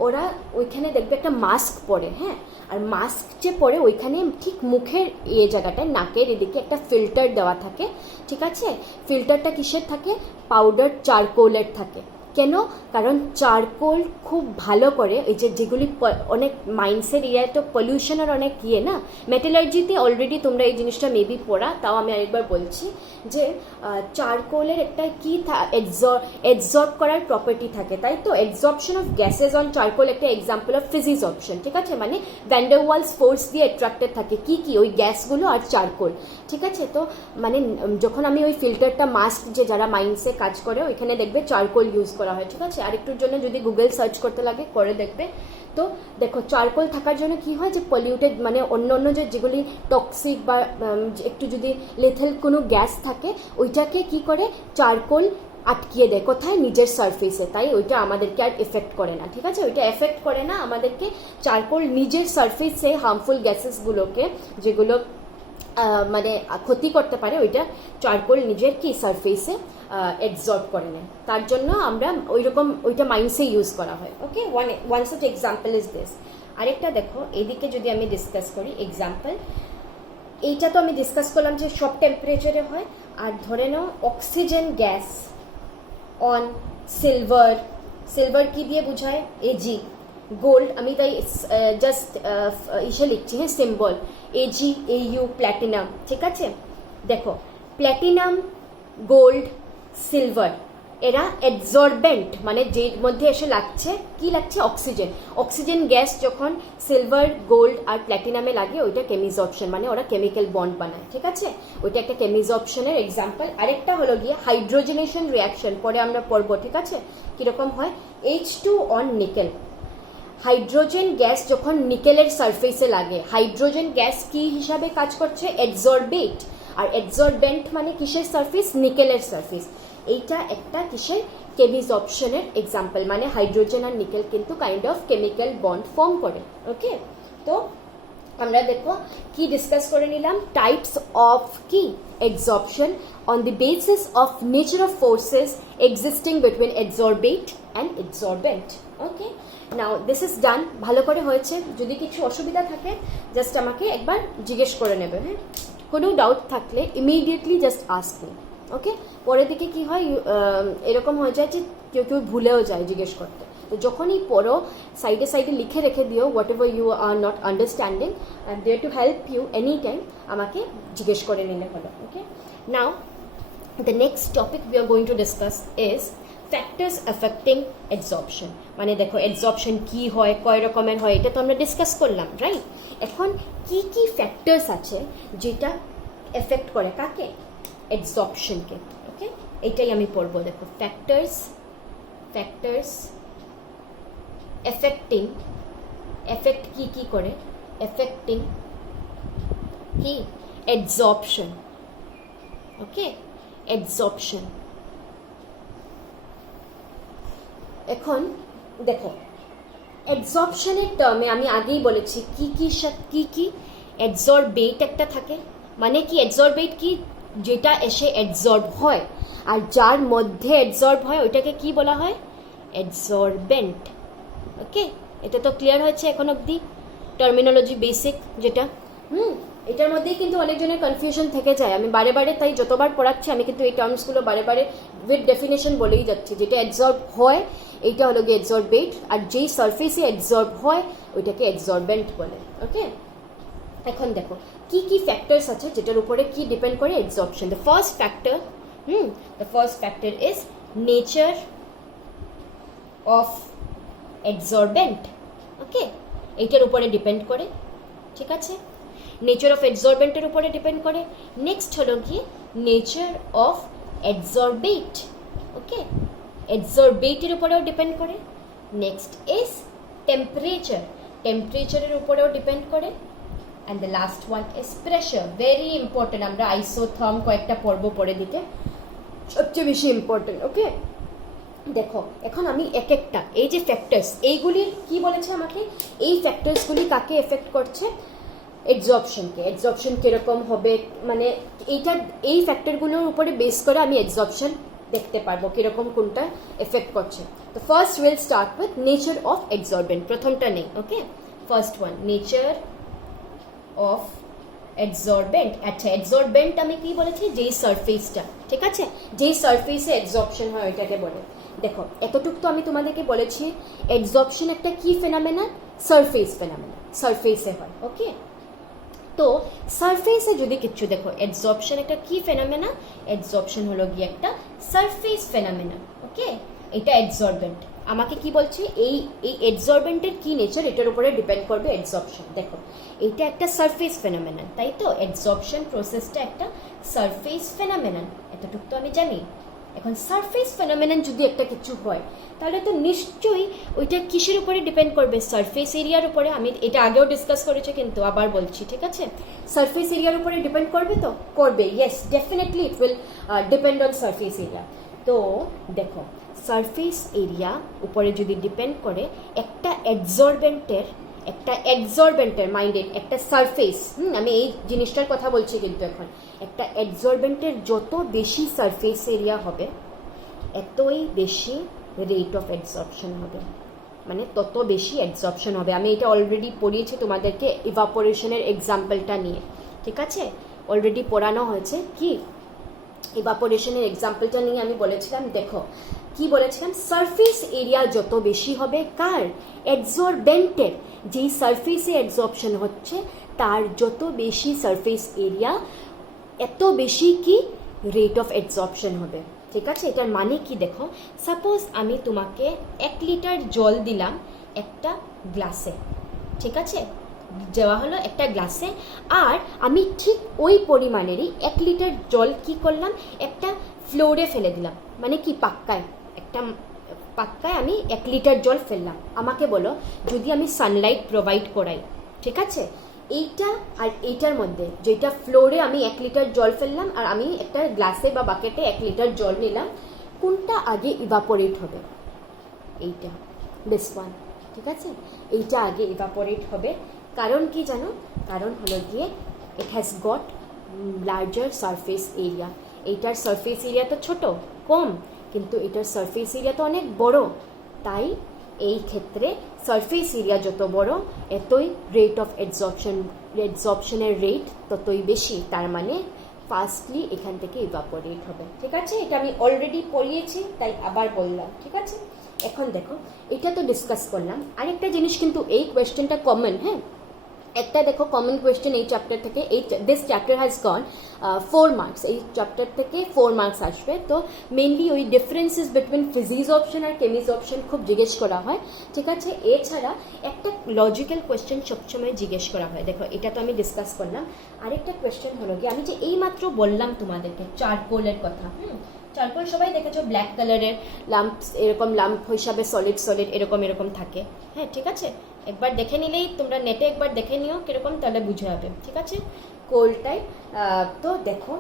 ওরা ওইখানে দেখবে একটা মাস্ক পরে, হ্যাঁ, আর মাস্ক যে পরে ওইখানে ঠিক মুখের জায়গাটায় নাকের এদিকে একটা ফিল্টার দেওয়া থাকে, ঠিক আছে। ফিল্টারটা কিসের থাকে, পাউডার চারকোলের থাকে। কেন, কারণ চারকোল খুব ভালো করে এই যেগুলি অনেক মাইন্সের এরিয়ায় তো পলিউশনের অনেক না, মেটালার্জিতে অলরেডি তোমরা এই জিনিসটা মেবি পড়া, তাও আমি আরেকবার বলছি যে চারকোলের একটা কি অ্যাডসর্ব করার প্রপার্টি থাকে, তাই তো। অ্যাডসর্পশন অফ গ্যাসেস অন চারকোল একটা এক্সাম্পল অফ ফিজিক্স অপশন, ঠিক আছে। মানে ভ্যান ডার ওয়ালস ফোর্স দিয়ে অ্যাট্রাক্টেড থাকে কি ওই গ্যাসগুলো আর চারকোল, ঠিক আছে। তো মানে যখন আমি ওই ফিল্টারটা মাস্ক যে যারা মাইন্সে কাজ করে ওইখানে দেখবে চারকোল ইউজ করা হয়, ঠিক আছে। আরেকটুর জন্য যদি গুগল সার্চ করতে লাগে করে দেখবে। তো দেখো, চারকোল থাকার জন্য কি হয়, যে পলিউটেড মানে অন্য যেগুলি টক্সিক বা একটু যদি লেথেল কোনো গ্যাস থাকে, ওইটাকে কি করে চারকোল আটকিয়ে দেয়, কোথায়, নিজের সারফেসে। তাই ওইটা আমাদেরকে আর এফেক্ট করে না, ঠিক আছে, ওইটা এফেক্ট করে না আমাদেরকে। চারকোল নিজের সারফেসে হার্মফুল গ্যাসেসগুলোকে, যেগুলো মানে ক্ষতি করতে পারে, ওইটা চারকোল নিজের কি সারফেসে অ্যাবজর্ব করে নেয়। তার জন্য আমরা ওইটা মাইন্ডসে ইউজ করা হয়, okay. One such example is this. আরেকটা দেখো, এদিকে যদি আমি ডিসকাস করি এক্সাম্পল, এইটা তো আমি ডিসকাস করলাম যে সব টেম্পারেচারে হয়। আর ধরে নাও অক্সিজেন গ্যাস অন সিলভার কি দিয়ে বোঝায়, এজি, গোল্ড, আমি তাই জাস্ট ইসে লিখছি, হ্যাঁ, সিম্বল এজি, AU, প্ল্যাটিনাম, ঠিক আছে। দেখো, প্ল্যাটিনাম, গোল্ড, সিলভার, এরা অ্যাবজর্বেন্ট, মানে যের মধ্যে এসে লাগছে কি লাগছে, অক্সিজেন। অক্সিজেন গ্যাস যখন সিলভার, গোল্ড আর প্ল্যাটিনামে লাগে ওইটা কেমিজর্পশন, মানে ওরা কেমিক্যাল বন্ড বানায়, ঠিক আছে, ওইটা একটা কেমিজর্পশনের এক্সাম্পল। আরেকটা হলো গিয়ে হাইড্রোজেনেশন রিয়াকশন, পরে আমরা পড়বো, ঠিক আছে, কিরকম হয়। H2 on nickel, hydrogen gas যখন নিকেলের সারফেসে লাগে, হাইড্রোজেন গ্যাস কি হিসাবে কাজ করছে, অ্যাবজর্বেট, আর অ্যাবজর্বেন্ট মানে কিসের সারফেস, নিকেলের সারফেস। এইটা একটা কিসের, কেমিজর্পশনের এক্সাম্পল, মানে হাইড্রোজেন আর নিকেল কিন্তু kind of chemical bond form করে। ওকে, তো আমরা দেখো কি ডিসকাস করে নিলাম, টাইপস অফ কি absorption on the basis of nature of forces existing between absorbate and absorbent. Okay, now this is done. ভালো করে হয়েছে, যদি কিছু অসুবিধা থাকে জাস্ট আমাকে একবার জিজ্ঞেস করে নেবে, হ্যাঁ, কোনো ডাউট থাকলে ইমিডিয়েটলি জাস্ট আস্ক মি। ওকে, পরের দিকে কি হয়, এরকম হয়ে যায় যে কেউ কেউ ভুলেও যায় জিজ্ঞেস করতে, তো যখনই পড়ো সাইডে সাইডে লিখে রেখে দিও whatever you are not understanding, I am there to help you any time, আমাকে জিজ্ঞেস করে নিলে হলো। Okay, now the next topic we are going to discuss is factors affecting absorption. মানে দেখো অ্যাবজর্পশন কি হয়, কয় রকমের হয়, এটা তো আমরা ডিসকাস করলাম, রাইট। এখন কি কি ফ্যাক্টরস আছে যেটা এফেক্ট করে কাকে, অ্যাবজর্পশনকে। ওকে, এটাই আমি পড়বো। দেখো ফ্যাক্টরস এফেক্টিং, এফেক্ট কি কি করে, এফেক্টিং কি অ্যাবজর্পশন। ওকে, অ্যাবজর্পশন। এখন দেখো অ্যাবজর্পশনের টার্মে আমি আগেই বলেছি কি কি অ্যাবজর্বেট একটা থাকে, মানে কি অ্যাবজর্বেট কি, যেটা এসে অ্যাবজর্ব হয়, আর যার মধ্যে অ্যাবজর্ব হয় ওইটাকে কি বলা হয়, অ্যাবজর্বেন্ট। ওকে, এটা তো ক্লিয়ার হয়েছে এখন অবধি, টার্মিনোলজি বেসিক যেটা। এটার মধ্যেই কিন্তু অনেকজনের কনফিউশন থেকে যায়, আমি বারে বারে তাই যতবার পড়াচ্ছি আমি কিন্তু এই টার্মসগুলো বারে বারে উইথ ডেফিনেশন বলেই যাচ্ছি। যেটা অ্যাবজর্ব হয় এইটা হলো গিয়ে অ্যাবজর্বেট, আর যেই সারফেসে অ্যাবজর্ব হয় ওইটাকে অ্যাবজর্বেন্ট বলে। ওকে, এখন দেখো কি কি ফ্যাক্টরস আছে যেটার উপরে কি ডিপেন্ড করে absorption. The first factor is nature of absorbent. Okay, এইটার উপরে ডিপেন্ড করে, ঠিক আছে, নেচার অফ অ্যাবজর্বেন্টের উপরে ডিপেন্ড করে। নেক্সট হলো গিয়ে নেচার অফ অ্যাবজর্বেট। ওকে, অ্যাবজর্বেটের উপরেও ডিপেন্ড করে। নেক্সট ইজ টেম্পারেচার, টেম্পারেচারের উপরেও ডিপেন্ড করে। And the last one is pressure, very important, আমরা আইসোথার্ম কয়েকটা পর্ব পড়ে দিতে সবচেয়ে বেশি ইম্পর্টেন্ট। ওকে, দেখো এখন আমি এক একটা এই যে ফ্যাক্টরস, এইগুলির কি বলেছে আমাকে, এই ফ্যাক্টরসগুলি কাকে এফেক্ট করছে, অ্যাবজর্পশনকে। অ্যাবজর্পশন কিরকম হবে, মানে এইটা এই ফ্যাক্টরগুলোর উপরে বেস করে আমি অ্যাবজর্পশন দেখতে পারবো কিরকম কোনটা এফেক্ট করছে। তো first will start with nature of absorbent, প্রথমটা নেই। Okay, first one nature of absorbent. আচ্ছা, অ্যাবজর্বেন্ট আমি কি বলেছি, যেই সারফেসটা, ঠিক আছে, যেই সারফেসে অ্যাবজর্পশন হয় ওইটাকে বলে। দেখো এতটুকু তো আমি তোমাদেরকে বলেছি অ্যাবজর্পশন একটা কি ফেনোমেনা, সারফেস ফেনোমেনা, সারফেসে হয়। ওকে, তো সারফেসে যদি কিছু দেখো, অ্যাবজর্পশন একটা কি ফেনোমেনা, অ্যাবজর্পশন হলো গিয়ে একটা সারফেস ফেনোমেনা। ওকে, এটা অ্যাবজর্বেন্ট। আমাকে কি বলছে, এই অ্যাবজর্বেন্টের কি নেচার এটার উপরে ডিপেন্ড করবে অ্যাবজর্পশন। দেখো এটা একটা সারফেস ফেনোমেনন, তাই তো, অ্যাবজর্পশন প্রসেসটা একটা সারফেস ফেনোমেনন, এতটুকু তো আমি জানি। এখন সারফেস ফেনোমেনন যদি একটা কিছু হয় তাহলে তো নিশ্চয়ই ওইটা কিসের উপরে ডিপেন্ড করবে, সারফেস এরিয়ার উপরে। আমি এটা আগেও ডিসকাস করেছি কিন্তু আবার বলছি, ঠিক আছে, সারফেস এরিয়ার উপরে ডিপেন্ড করবে, তো করবে, yes definitely it will depend on surface area. তো দেখো সারফেস এরিয়া উপরে যদি ডিপেন্ড করে একটা অ্যাবজর্বেন্টের মাইন্ডেড একটা সারফেস, আমি এই জিনিসটার কথা বলছি কিন্তু এখন, একটা অ্যাবজর্বেন্টের যত বেশি সারফেস এরিয়া হবে এতই বেশি রেট অফ অ্যাবজর্পশন হবে, মানে তত বেশি অ্যাবজর্পশন হবে। আমি এটা অলরেডি পড়িয়েছি তোমাদেরকে ইভাপোরেশনের এক্সাম্পলটা নিয়ে, ঠিক আছে, অলরেডি পড়ানো হয়েছে। কি ইভাপোরেশনের এক্সাম্পলটা নিয়ে আমি বলেছিলাম, দেখো কি বলেছিলাম, সারফেস এরিয়া যত বেশি হবে কার, অ্যাবজর্বেন্টের, যেই সারফেসে অ্যাবজর্পশন হচ্ছে তার যত বেশি সারফেস এরিয়া এত বেশি কি রেট অফ অ্যাবজর্পশন হবে, ঠিক আছে? এটার মানে কি দেখো, সাপোজ আমি তোমাকে 1 লিটার জল দিলাম একটা গ্লাসে, ঠিক আছে, দেওয়া হলো একটা গ্লাসে, আর আমি ঠিক ওই পরিমাণেরই 1 লিটার জল কি করলাম, একটা ফ্লোরে ফেলে দিলাম, মানে কি পাক্কায়, একটা পাক্কায় আমি 1 লিটার জল ফেললাম। আমাকে বলো, যদি আমি সানলাইট প্রোভাইড করাই, ঠিক আছে, এইটা আর এইটার মধ্যে, যেটা ফ্লোরে আমি 1 লিটার জল ফেললাম আর আমি একটা গ্লাসে বা বাকেটে 1 লিটার জল নিলাম, কোনটা আগে ইভাপোরেট হবে? এইটা, দিস ওয়ান, ঠিক আছে, এইটা আগে ইভাপোরেট হবে। কারণ কি জানো? কারণ হলো গিয়ে it has got larger surface area. এইটার সারফেস এরিয়া তো ছোট, কম, কিন্তু এটার সারফেস এরিয়া তো অনেক বড়। তাই এই ক্ষেত্রে সারফেস এরিয়া যত বড়, এতই রেট অফ অ্যাডসর্পশনের রেট ততই বেশি। তার মানে ফাস্টলি এখান থেকে ইভাপোরেট হবে, ঠিক আছে? এটা আমি অলরেডি পড়িয়েছি, তাই আবার বললাম, ঠিক আছে? এখন দেখো, এটা তো ডিসকাস করলাম। আরেকটা জিনিস কিন্তু, এই কোয়েশ্চেনটা কমন, হ্যাঁ, একটা দেখো কমন কোয়েশ্চেন এই চ্যাপ্টার থেকে, this chapter has gone 4 marks, এই চ্যাপ্টার থেকে 4 মার্কস আসবে। তো মেনলি ওই ডিফারেন্সেস বিটুইন ফিজিক্স অপশন আর কেমিস্ট্রি অপশন খুব জিজ্ঞেস করা হয়, ঠিক আছে? এছাড়া একটা লজিক্যাল কোয়েশ্চেন সবসময় জিজ্ঞেস করা হয়। দেখো, এটা তো আমি ডিসকাস করলাম। আরেকটা কোয়েশ্চেন হলো কি, আমি যে এইমাত্র বললাম তোমাদেরকে চারকোলের কথা, চারকোল সবাই দেখেছো, ব্ল্যাক কালারের লাম্পস, এরকম লাম্প হিসাবে সলিড সলিড এরকম এরকম থাকে, হ্যাঁ, ঠিক আছে? একবার দেখে নিলেই, তোমরা নেটে একবার দেখে নিও কিরকম, তাহলে বুঝে যাবে, ঠিক আছে? কোলটাই তো দেখো,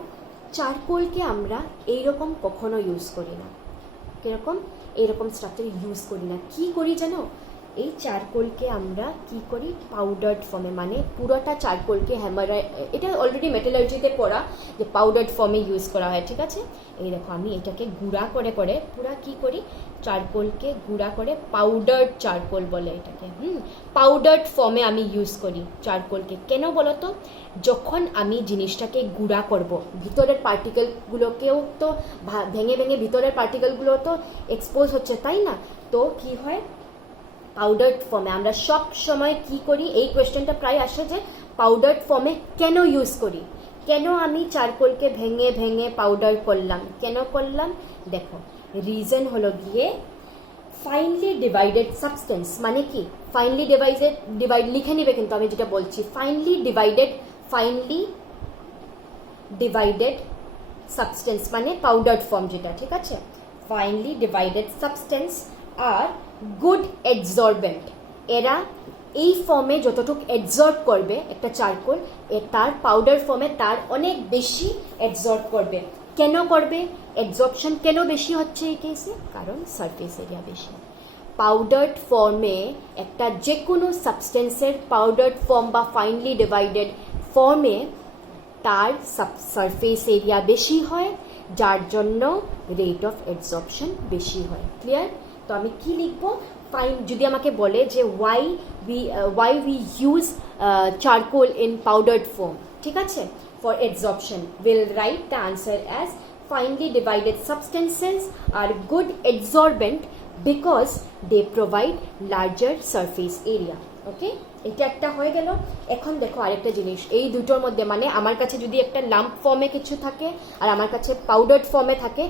চারকোলকে আমরা এইরকম কখনো ইউজ করি না। কিরকম? এইরকম স্ট্রাকচার ইউজ করি না। কি করি জানো? এই চারকোলকে আমরা কি করি, পাউডার্ড ফর্মে, মানে পুরোটা চারকোলকে হ্যামারে, এটা অলরেডি মেটালার্জিতে পড়া যে পাউডার্ড ফর্মে ইউজ করা হয়, ঠিক আছে? এই দেখো, আমি এটাকে গুঁড়া করে করে পুরা কি করি, চারকোলকে গুঁড়া করে, পাউডার্ড চারকোল বলে এটাকে, পাউডার্ড ফর্মে আমি ইউজ করি চারকোলকে। কেন বলো তো? যখন আমি জিনিসটাকে গুঁড়া করব, ভিতরের পার্টিকেলগুলোকেও তো ভেঙে ভেঙে ভিতরের পার্টিকেলগুলো তো এক্সপোজ হচ্ছে, তাই না? তো কি হয়, পাউডার্ড ফর্মে আমরা সব সময় কি করি, এই কোয়েশ্চেনটা প্রায় আসে যে পাউডার্ড ফর্মে কেন ইউজ করি, কেন আমি চারকোলকে ভেঙে ভেঙে পাউডার করলাম, কেন করলাম? দেখো, রিজন হলো গিয়ে ফাইনলি ডিভাইডেড সাবস্টেন্স, মানে কি ফাইনলি ডিভাইড লিখে নিবে কিন্তু আমি যেটা বলছি, ফাইনলি ডিভাইডেড সাবস্টেন্স মানে পাউডার্ড ফর্ম যেটা, ঠিক আছে? ফাইনলি ডিভাইডেড সাবস্টেন্স আর গুড অ্যাডসর্বেন্ট, এরা এই ফর্মে যতটুকু অ্যাডসর্ব করবে একটা চারকোল, তার পাউডার ফর্মে তার অনেক বেশি অ্যাডসর্ব করবে। কেন করবে? অ্যাডসর্পশন কেন বেশি হচ্ছে এই কেসে? কারণ সারফেস এরিয়া বেশি। পাউডার্ড ফর্মে একটা যে কোনো সাবস্টেন্সের পাউডার্ড ফর্ম বা ফাইনলি ডিভাইডেড ফর্মে তার সারফেস এরিয়া বেশি হয়, যার জন্য রেট অফ অ্যাডসর্পশন বেশি হয়। ক্লিয়ার? তো আমি কি লিখবো, যদি আমাকে বলে যে why we use charcoal in powdered form, ঠিক আছে, for adsorption, we'll write the answer as finely divided substances are good adsorbent because they provide larger surface area. ওকে, এটা একটা হয়ে গেল। এখন দেখো আরেকটা জিনিস, এই দুটোর মধ্যে, মানে আমার কাছে যদি একটা লাম্প ফর্মে কিছু থাকে আর আমার কাছে পাউডার্ড ফর্মে থাকে,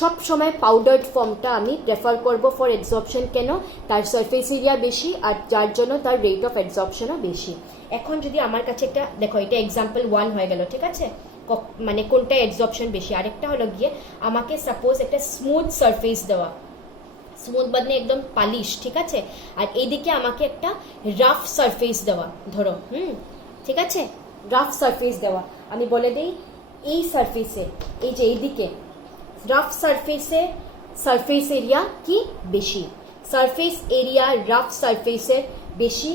সব সময় পাউডার্ড ফর্মটা আমি প্রেফার করব ফর অ্যাডসর্পশন। কেন? তার সারফেস এরিয়া বেশি আর যার জন্য তার রেট অফ অ্যাডসর্পশনও বেশি। এখন যদি আমার কাছে একটা, দেখো এটা এক্সাম্পল 1 হয়ে গেল, ঠিক আছে, মানে কোনটা অ্যাডসর্পশন বেশি। আরেকটা হলো গিয়ে, আমাকে সাপোজ একটা স্মুথ সারফেস দেওয়া, স্মুথ বাদনে একদম পালিশ, ঠিক আছে, আর এইদিকে আমাকে একটা রাফ সারফেস দেওয়া, ধরো, ঠিক আছে, রাফ সারফেস দেওয়া। আমি বলে দিই, এই সারফেসে, এই যে এইদিকে রাফ সারফেসে সারফেস এরিয়া কি বেশি, সারফেস এরিয়া রাফ সারফেসের বেশি,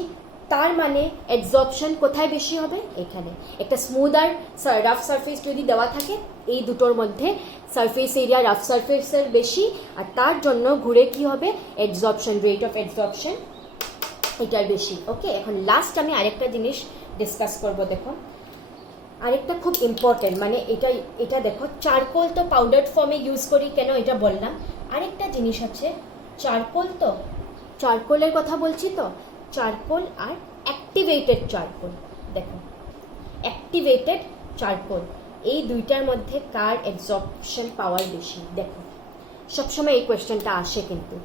তার মানে অ্যাডসর্পশন কোথায় বেশি হবে? এখানে। একটা স্মুথ আর রাফ সারফেস যদি দেওয়া থাকে, এই দুটোর মধ্যে সারফেস এরিয়া রাফ সারফেসের বেশি, আর তার জন্য ঘুরে কি হবে, অ্যাডসর্পশন, রেট অফ অ্যাডসর্পশন এটার বেশি। ওকে, এখন লাস্ট আমি আরেকটা জিনিস ডিসকাস করব। দেখো, আরেকটা খুব ইম্পর্টেন্ট, মানে এটা দেখো, চারকোল তো পাউডার্ড ফর্মে ইউজ করি, কেন এটা বললাম। আরেকটা জিনিস আছে, চারকোল, তো চারকোলের কথা বলছি, তো চারকোল আর অ্যাক্টিভেটেড চারকোল। দেখো, অ্যাক্টিভেটেড চারকোল, এই দুইটার মধ্যে কার অ্যাবজর্পশন পাওয়ার বেশি? দেখো, সবসময় এই কোয়েশ্চেনটা আসে কিন্তু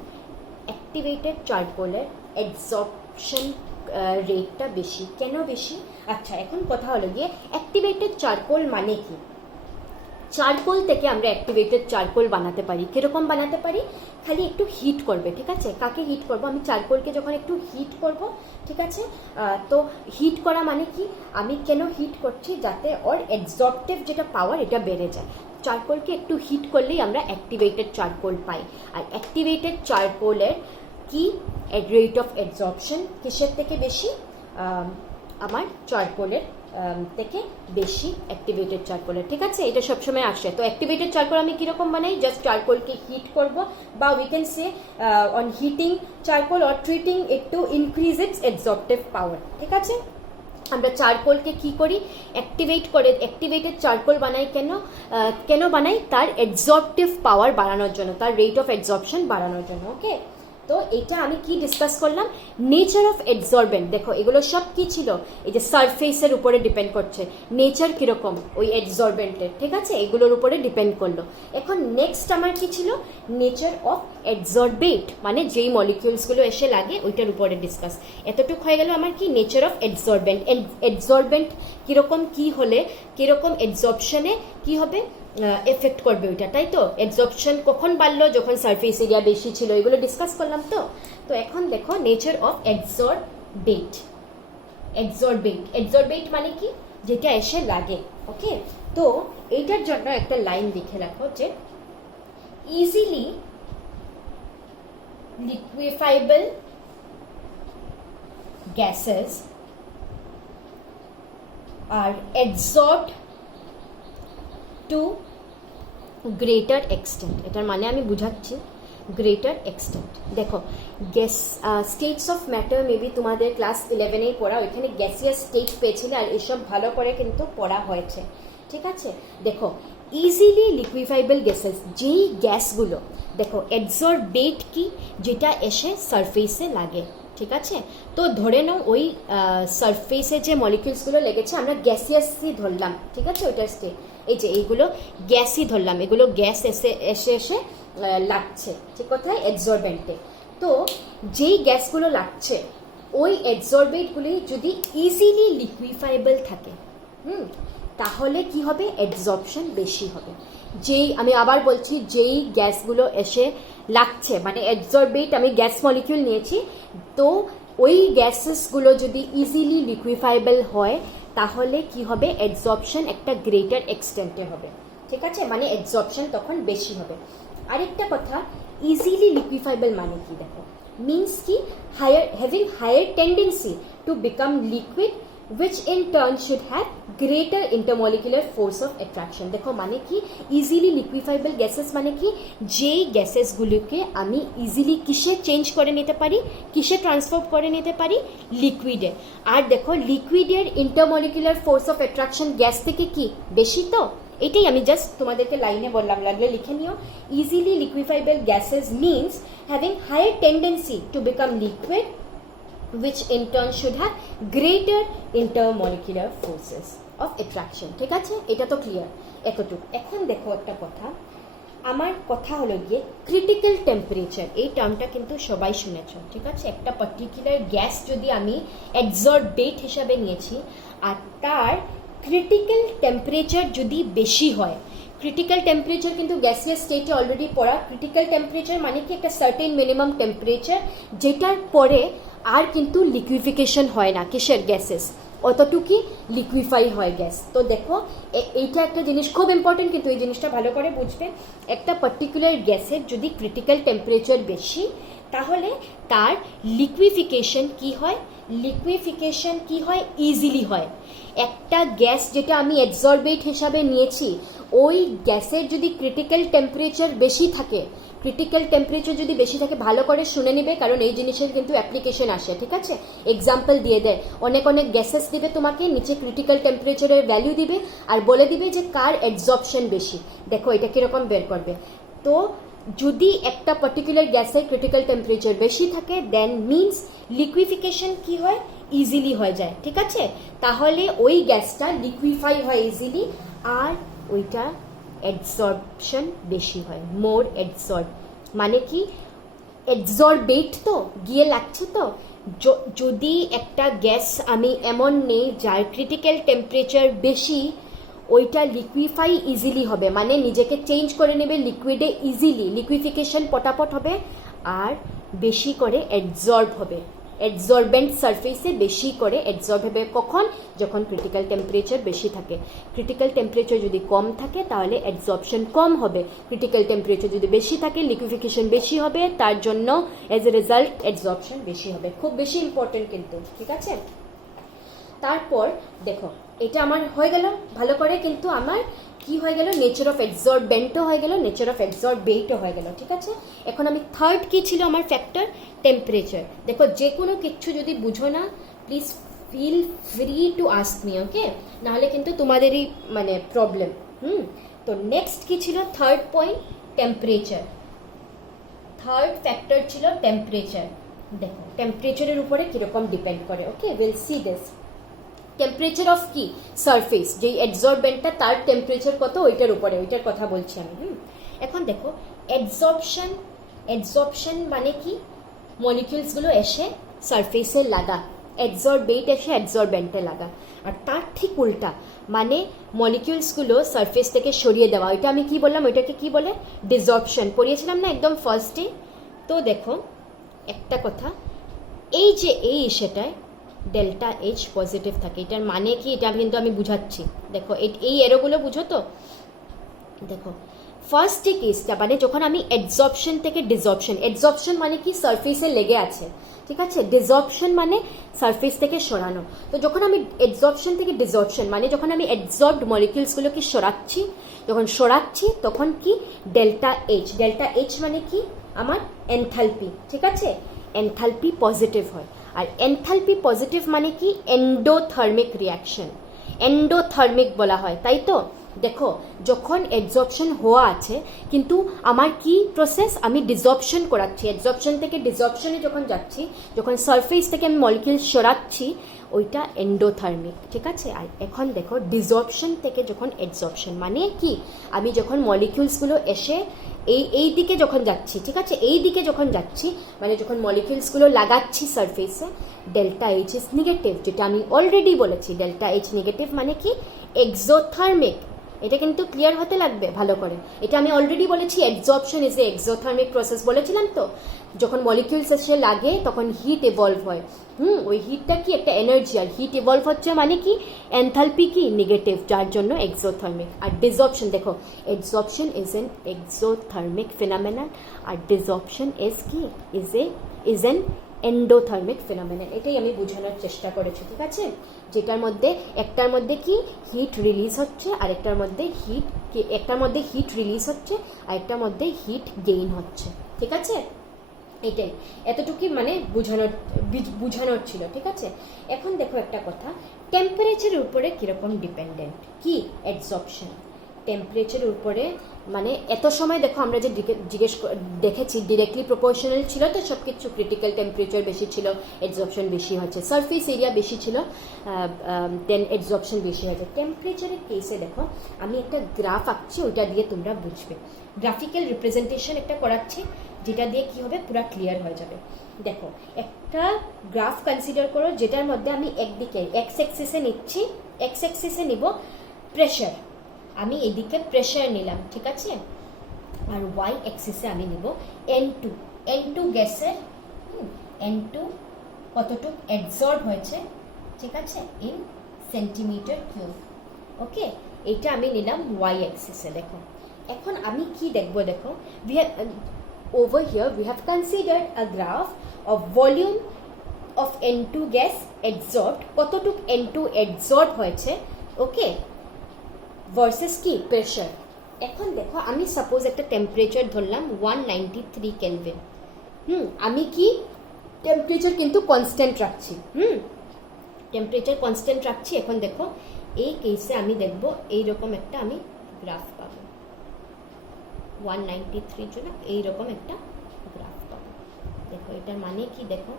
অ্যাক্টিভেটেড চারকোলের অ্যাবজর্পশন রেটটা বেশি। কেন বেশি? আচ্ছা, এখন কথা হলো গিয়ে অ্যাক্টিভেটেড চারকোল মানে কি? চারকোল থেকে আমরা অ্যাক্টিভেটেড চারকোল বানাতে পারি। কিরকম বানাতে পারি? খালি একটু হিট করবে, ঠিক আছে? কাকে হিট করব? আমি চারকোলকে যখন একটু হিট করব, ঠিক আছে, তো হিট করা মানে কি? আমি কেন হিট করছি? যাতে ওর অ্যাবজর্পটিভ যেটা পাওয়ার এটা বেড়ে যায়। চারকোলকে একটু হিট করলেই আমরা অ্যাক্টিভেটেড চারকোল পাই। আর অ্যাক্টিভেটেড চারকোলের কি রেট অফ অ্যাবজর্পশন কিসের থেকে বেশি? আমার চারকোলের থেকে বেশি অ্যাক্টিভেটেড চারকোলের, ঠিক আছে? এটা সবসময় আসে। তো অ্যাক্টিভেটেড চারকোল আমি কীরকম বানাই? জাস্ট চারকোলকে হিট করব, বা we can say on heating charcoal or treating it to increase its absorptive power, ঠিক আছে? আমরা চারকোলকে কি করি? অ্যাক্টিভেটেড চারকোল বানাই কেন বানাই? তার অ্যাবজর্পটিভ পাওয়ার বাড়ানোর জন্য, তার রেট অফ অ্যাবজর্পশন বাড়ানোর জন্য। ওকে, তো এটা আমি কি ডিসকাস করলাম? Nature of absorbent. দেখো এগুলো সব কি ছিল? এই যে সারফেসের উপরে ডিপেন্ড করছে নেচার কিরকম ওই অ্যাবজর্বেন্টের, ঠিক আছে? এগুলোর উপরে ডিপেন্ড করলো। এখন নেক্সট আমার কি ছিল? নেচার অফ অ্যাবজর্বেট, মানে যেই মলিকিউলসগুলো এসে লাগে ওইটার উপরে ডিসকাস। এতটুকু হয়ে গেল আমার কি? Nature of absorbent. অ্যাবজর্বেন্ট কিরকম, কি হলে কিরকম অ্যাবজর্পশনে কি হবে, এফেক্ট করবে ওইটা, তাই তো? অ্যাবজর্পশন কখন বাড়লো? যখন সারফেস এরিয়া বেশি ছিল। এগুলো ডিসকাস করলাম তো। তো এখন দেখো নেচার অফ অ্যাবজর্বেট। অ্যাবজর্বেট মানে কি? যেটা এসে লাগে। ওকে, তো এইটার জন্য একটা লাইন লিখে রাখো যে ইজিলি লিকুইফাইবল গ্যাসেস আর অ্যাবজর্বড টু গ্রেটার এক্সটেন্ট। এটার মানে আমি বুঝাচ্ছি, গ্রেটার এক্সটেন্ট। দেখো gas states of matter maybe তোমাদের ক্লাস 11-এই পড়া, ওইখানে গ্যাসিয়াস স্টেট পেয়েছিলে, আর এসব ভালো করে কিন্তু পড়া হয়েছে, ঠিক আছে? দেখো ইজিলি লিকুইফাইবল গ্যাসেস, যেই গ্যাসগুলো, দেখো অ্যাবজর্বেট কি? যেটা এসে সারফেসে লাগে, ঠিক আছে? তো ধরে নাও ওই সারফেসে যে মলিকিউলসগুলো লেগেছে আমরা গ্যাসিয়াসই ধরলাম, ঠিক আছে? ওইটার স্টেট, এই যে এইগুলো গ্যাসই ধরলাম, এগুলো গ্যাস এসে লাগছে, ঠিক কোথায়? অ্যাবজর্বেন্টে। তো যেই গ্যাসগুলো লাগছে ওই অ্যাবজর্বেন্টগুলি যদি ইজিলি লিকুইফাইবল থাকে, তাহলে কি হবে? অ্যাবজর্পশন বেশি হবে। যেই, আমি আবার বলছি, যেই গ্যাসগুলো এসে লাগছে, মানে অ্যাবজর্বেট, আমি গ্যাস মলিকিউল নিয়েছি, তো ওই গ্যাসেসগুলো যদি ইজিলি লিকুইফাইবল হয় তাহলে কি হবে? অ্যাবজর্পশন একটা গ্রেটার এক্সটেন্টে হবে, ঠিক আছে? মানে অ্যাবজর্পশন তখন বেশি হবে। আরেকটা কথা, ইজিলি লিকুইফাইবল মানে কি? দেখো মিন্স কি? Having higher tendency to become liquid which in turn should have greater intermolecular force of attraction। দেখো মানে কি? ইজিলি লিকুইফাইবল গ্যাসেস মানে কি? যেই গ্যাসেসগুলোকে আমি ইজিলি কিসে চেঞ্জ করে নিতে পারি, কিসে ট্রান্সফর্ম করে নিতে পারি? লিকুইডে। আর দেখো লিকুইডের intermolecular force of attraction gas থেকে কি বেশি? তো এটাই আমি জাস্ট তোমাদেরকে লাইনে বললাম, লাগলে লিখে নিও। Easily liquefiable gases means having higher tendency to become liquid which in turn should have greater intermolecular forces of attraction, ঠিক আছে? এটা তো ক্লিয়ার এতটুকু। এখন দেখো একটা কথা, আমার কথা হলো গিয়ে ক্রিটিক্যাল টেম্পারেচার। এই টার্মটা কিন্তু সবাই শুনেছ, ঠিক আছে? একটা পার্টিকুলার গ্যাস যদি আমি অ্যাবজর্বেট হিসাবে নিয়েছি, আর তার ক্রিটিক্যাল টেম্পারেচার যদি বেশি হয়, ক্রিটিক্যাল টেম্পারেচার কিন্তু গ্যাসিয়াস স্টেটে অলরেডি পড়া। ক্রিটিক্যাল টেম্পারেচার মানে কি? একটা সার্টেন মিনিমাম টেম্পারেচার যেটার পরে আর কিন্তু লিকুইফিকেশন হয় না। কিসের? গ্যাসেস, অতটুকুই লিকুইফাই হয় গ্যাস। তো দেখো এইটা একটা জিনিস খুব ইম্পর্টেন্ট, কিন্তু এই জিনিসটা ভালো করে বুঝবে। একটা পার্টিকুলার গ্যাসের যদি ক্রিটিক্যাল টেম্পারেচার বেশি, তাহলে তার লিকুইফিকেশন কি হয়? লিকুইফিকেশন কি হয়? ইজিলি হয়। একটা গ্যাস যেটা আমি অ্যাবজর্বেট হিসাবে নিয়েছি, ওই গ্যাসের যদি ক্রিটিক্যাল টেম্পারেচার বেশি থাকে, ক্রিটিক্যাল টেম্পারেচার যদি বেশি থাকে, ভালো করে শুনে নেবে, কারণ এই জিনিসের কিন্তু অ্যাপ্লিকেশন আসে, ঠিক আছে? এক্সাম্পল দিয়ে দেয়, অনেক গ্যাসেস দিবে তোমাকে, নিচে ক্রিটিক্যাল টেম্পারেচারের ভ্যালু দিবে আর বলে দিবে যে কার অ্যাবজর্পশন বেশি। দেখো এটা কীরকম বের করবে। তো যদি একটা পার্টিকুলার গ্যাসের ক্রিটিক্যাল টেম্পারেচার বেশি থাকে, দেন মিনস লিকুইফিকেশন কি হয়? ইজিলি হয়ে যায়, ঠিক আছে? তাহলে ওই গ্যাসটা লিকুইফাই হয় ইজিলি, আর ওইটা অ্যাডসর্পশন বেশি হয়, মোর অ্যাডসর্ব মানে কি অ্যাডসর্বেট তো গিয়ে লাগছে তো। যদি একটা গ্যাস আমি এমন নেই যার ক্রিটিক্যাল টেম্পারেচার বেশি, ওইটা লিকুইফাই ইজিলি হবে, মানে নিজেকে চেঞ্জ করে নেবে লিকুইডে ইজিলি, লিকুইফিকেশন পটাপট হবে, আর বেশি করে অ্যাডসর্ব হবে, অ্যাডসর্বেন্ট সারফেসে বেশি করে অ্যাডসর্ব হবে। কখন? যখন ক্রিটিক্যাল টেম্পারেচার বেশি থাকে। ক্রিটিক্যাল টেম্পারেচার যদি কম থাকে তাহলে অ্যাডসর্পশন কম হবে, ক্রিটিক্যাল টেম্পারেচার যদি বেশি থাকে লিকুইফিকেশন বেশি হবে, তার জন্য অ্যাজ এ রেজাল্ট অ্যাডসর্পশন বেশি হবে। খুব বেশি ইম্পর্টেন্ট কিন্তু, ঠিক আছে। তারপর দেখো এটা আমার হয়ে গেল ভালো করে, কিন্তু আমার কি হয়ে গেল, নেচার অফ অ্যাডসর্বেন্টও হয়ে গেল, নেচার অফ অ্যাডসর্বেটও হয়ে গেল, ঠিক আছে। এখন আমি থার্ড কি ছিল আমার ফ্যাক্টর, টেম্পারেচার। দেখো যে কোনো কিছু যদি বুঝো না please feel free to ask me, okay, নাহলে কিন্তু তোমাদেরই মানে প্রবলেম। তো নেক্সট কি ছিল, third point temperature, third factor ছিল টেম্পারেচার। দেখো টেম্পারেচারের উপরে কিরকম ডিপেন্ড করে, okay, will see this. Temperature of কি, সারফেস, যেই অ্যাডসর্বেন্টটা তার টেম্পারেচার কত ওইটার উপরে, ওইটার কথা বলছি আমি। এখন দেখো অ্যাডসর্পশন মানে কি, মলিকিউলসগুলো এসে সারফেসে লাগা, অ্যাডসর্বেট এসে অ্যাডসর্বেন্টে লাগা। আর তার ঠিক উল্টা মানে মলিকিউলসগুলো সারফেস থেকে সরিয়ে দেওয়া, ওইটা আমি কি বললাম, ওইটাকে কি বলে, ডিসঅর্পশন, পড়িয়েছিলাম না একদম ফার্স্টে। তো দেখো একটা কথা, এই যে এই সেটায় ডেল্টা এইচ পজিটিভ থাকে, এটার মানে কি এটা কিন্তু আমি বুঝাচ্ছি। দেখো এই এরোগুলো বুঝো তো। দেখো ফার্স্ট যে কেসটা মানে যখন আমি অ্যাডসর্পশন থেকে ডিসঅর্পশন, অ্যাডসর্পশন মানে কি সারফেসে লেগে আছে, ঠিক আছে, ডিসঅর্পশন মানে সারফেস থেকে সরানো। তো যখন আমি অ্যাডসর্পশন থেকে ডিসঅর্পশন মানে যখন আমি অ্যাডসর্বড মলিকিউলসগুলোকে সরাচ্ছি, যখন সরাচ্ছি তখন কি ডেল্টা এইচ মানে কি আমার এনথালপি, ঠিক আছে, এনথালপি পজিটিভ হয়। আর এনথালপি পজিটিভ মানে কি এন্ডোথার্মিক রিয়াকশন, এন্ডোথার্মিক বলা হয়, তাই তো। দেখো যখন অ্যাডসর্পশন হওয়া আছে কিন্তু আমার কি প্রসেস, আমি ডিসঅর্পশন করাচ্ছি, অ্যাডসর্পশন থেকে ডিসঅর্পশনে যখন যাচ্ছি, যখন সারফেস থেকে আমি মলিকিউল সরাচ্ছি, ওইটা এন্ডোথার্মিক, ঠিক আছে। আর এখন দেখো ডিসঅর্পশন থেকে যখন অ্যাডসর্পশন মানে কি, আমি যখন মলিকিউলসগুলো এসে এই দিকে যখন যাচ্ছি, ঠিক আছে, এই দিকে যখন যাচ্ছি মানে যখন মলিকিউলসগুলো লাগাচ্ছি সারফেসে, ডেল্টা এইচ ইজ নেগেটিভ, যেটা আমি অলরেডি বলেছি। ডেল্টা এইচ নেগেটিভ মানে কি এক্সোথার্মিক, এটা কিন্তু ক্লিয়ার হতে লাগবে ভালো করে। এটা আমি অলরেডি বলেছি, অ্যাডসর্পশন ইজ এ এক্সোথার্মিক প্রসেস বলেছিলাম তো। যখন মলিকিউলস এসে লাগে তখন হিট ইভলভ হয়, ওই হিটটা কি একটা এনার্জি, আর হিট ইভলভ হচ্ছে মানে কি এনথালপি কি নেগেটিভ, যার জন্য এক্সোথার্মিক। আর ডিসঅর্পশন, দেখো adsorption is an exothermic phenomenon, আর ডিসঅর্পশন ইজ কি ইজ এন এন্ডোথার্মিক ফিনোমেনন। এটাই আমি বোঝানোর চেষ্টা করেছি, ঠিক আছে, যেটার মধ্যে একটার মধ্যে কি হিট রিলিজ হচ্ছে, আর একটার মধ্যে হিট রিলিজ হচ্ছে, আর একটার মধ্যে হিট গেইন হচ্ছে, ঠিক আছে। এটাই এতটুকুই মানে বুঝানোর ছিল, ঠিক আছে। এখন দেখো একটা কথা, টেম্পারেচারের উপরে কিরকম ডিপেন্ডেন্ট কি অ্যাডসর্পশন, টেম্পারেচারের উপরে মানে এত সময় দেখো আমরা যে দেখেছি ডিরেক্টলি প্রপোর্শনাল ছিল তো সব কিছু, ক্রিটিক্যাল টেম্পারেচার বেশি ছিল অ্যাডসর্পশন বেশি হচ্ছে, সারফেস এরিয়া বেশি ছিল দেন অ্যাডসর্পশন বেশি হয়েছে। টেম্পারেচারের কেসে দেখো আমি একটা গ্রাফ আঁকছি, ওইটা দিয়ে তোমরা বুঝবে, গ্রাফিক্যাল রিপ্রেজেন্টেশন একটা করাচ্ছি, যেটা দিয়ে কি হবে পুরো ক্লিয়ার হয়ে যাবে। দেখো একটা গ্রাফ কনসিডার করো যেটার মধ্যে আমি একদিকে এক্স অ্যাক্সিসে নিচ্ছি, এক্স অ্যাক্সিসে নিব প্রেশার, আমি এদিকে প্রেশার নিলাম, ঠিক আছে, আর ওয়াই অ্যাক্সিসে আমি নিব N2 গ্যাসের N2 কতটুক অ্যাবজর্ব হয়েছে, ঠিক আছে, ইন সেন্টিমিটার কিউব, ওকে, এটা আমি নিলাম ওয়াই অ্যাক্সিসে। দেখো এখন আমি কি দেখব, দেখো over here we have considered a graph of volume of N2 gas absorbed, কতটুক N2 absorbed হয়েছে, ওকে, ভার্সেস কি প্রেশার। এখন দেখো আমি সাপোজ একটা টেম্পারেচার ধরলাম 193 কেলভিন, আমি কি টেম্পারেচার কিন্তু কনস্ট্যান্ট রাখছি, টেম্পারেচার কনস্ট্যান্ট রাখছি। এখন দেখো এই কেসে আমি দেখব এইরকম একটা আমি গ্রাফ পাবো, 193 জন্য এইরকম একটা গ্রাফ পাবো। দেখো এটার মানে কি, দেখো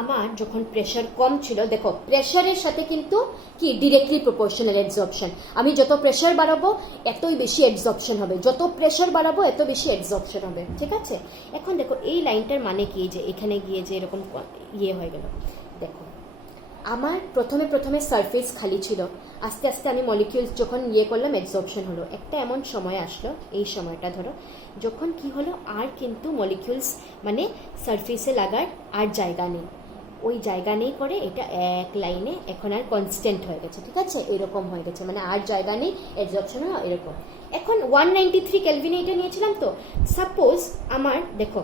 আমার যখন প্রেশার কম ছিল, দেখো প্রেশারের সাথে কিন্তু কি ডিরেক্টলি প্রপোর্শনাল অ্যাবজর্পশন। আমি যত প্রেশার বাড়াবো এতই বেশি অ্যাবজর্পশন হবে, যত প্রেশার বাড়াবো এত বেশি অ্যাবজর্পশন হবে, ঠিক আছে। এখন দেখো এই লাইনটার মানে কি, যে এখানে গিয়ে যে এরকম ইয়ে হয়ে গেল, দেখো আমার প্রথমে সারফেস খালি ছিল, আস্তে আস্তে আমি মলিকিউলস যখন ইয়ে করলাম অ্যাবজর্পশন হলো। একটা এমন সময় আসলো, এই সময়টা ধরো যখন কি হলো, আর কিন্তু মলিকিউলস মানে সারফেসে লাগার আর জায়গা নেই, ওই জায়গা নেই করে এটা এক লাইনে এখন আর কনস্ট্যান্ট হয়ে গেছে, ঠিক আছে, এরকম হয়ে গেছে, মানে আর জায়গা নেই অ্যাবজর্পশন এরকম। এখন 193 কেলভিনে এটা নিয়েছিলাম, তো সাপোজ আমার দেখো,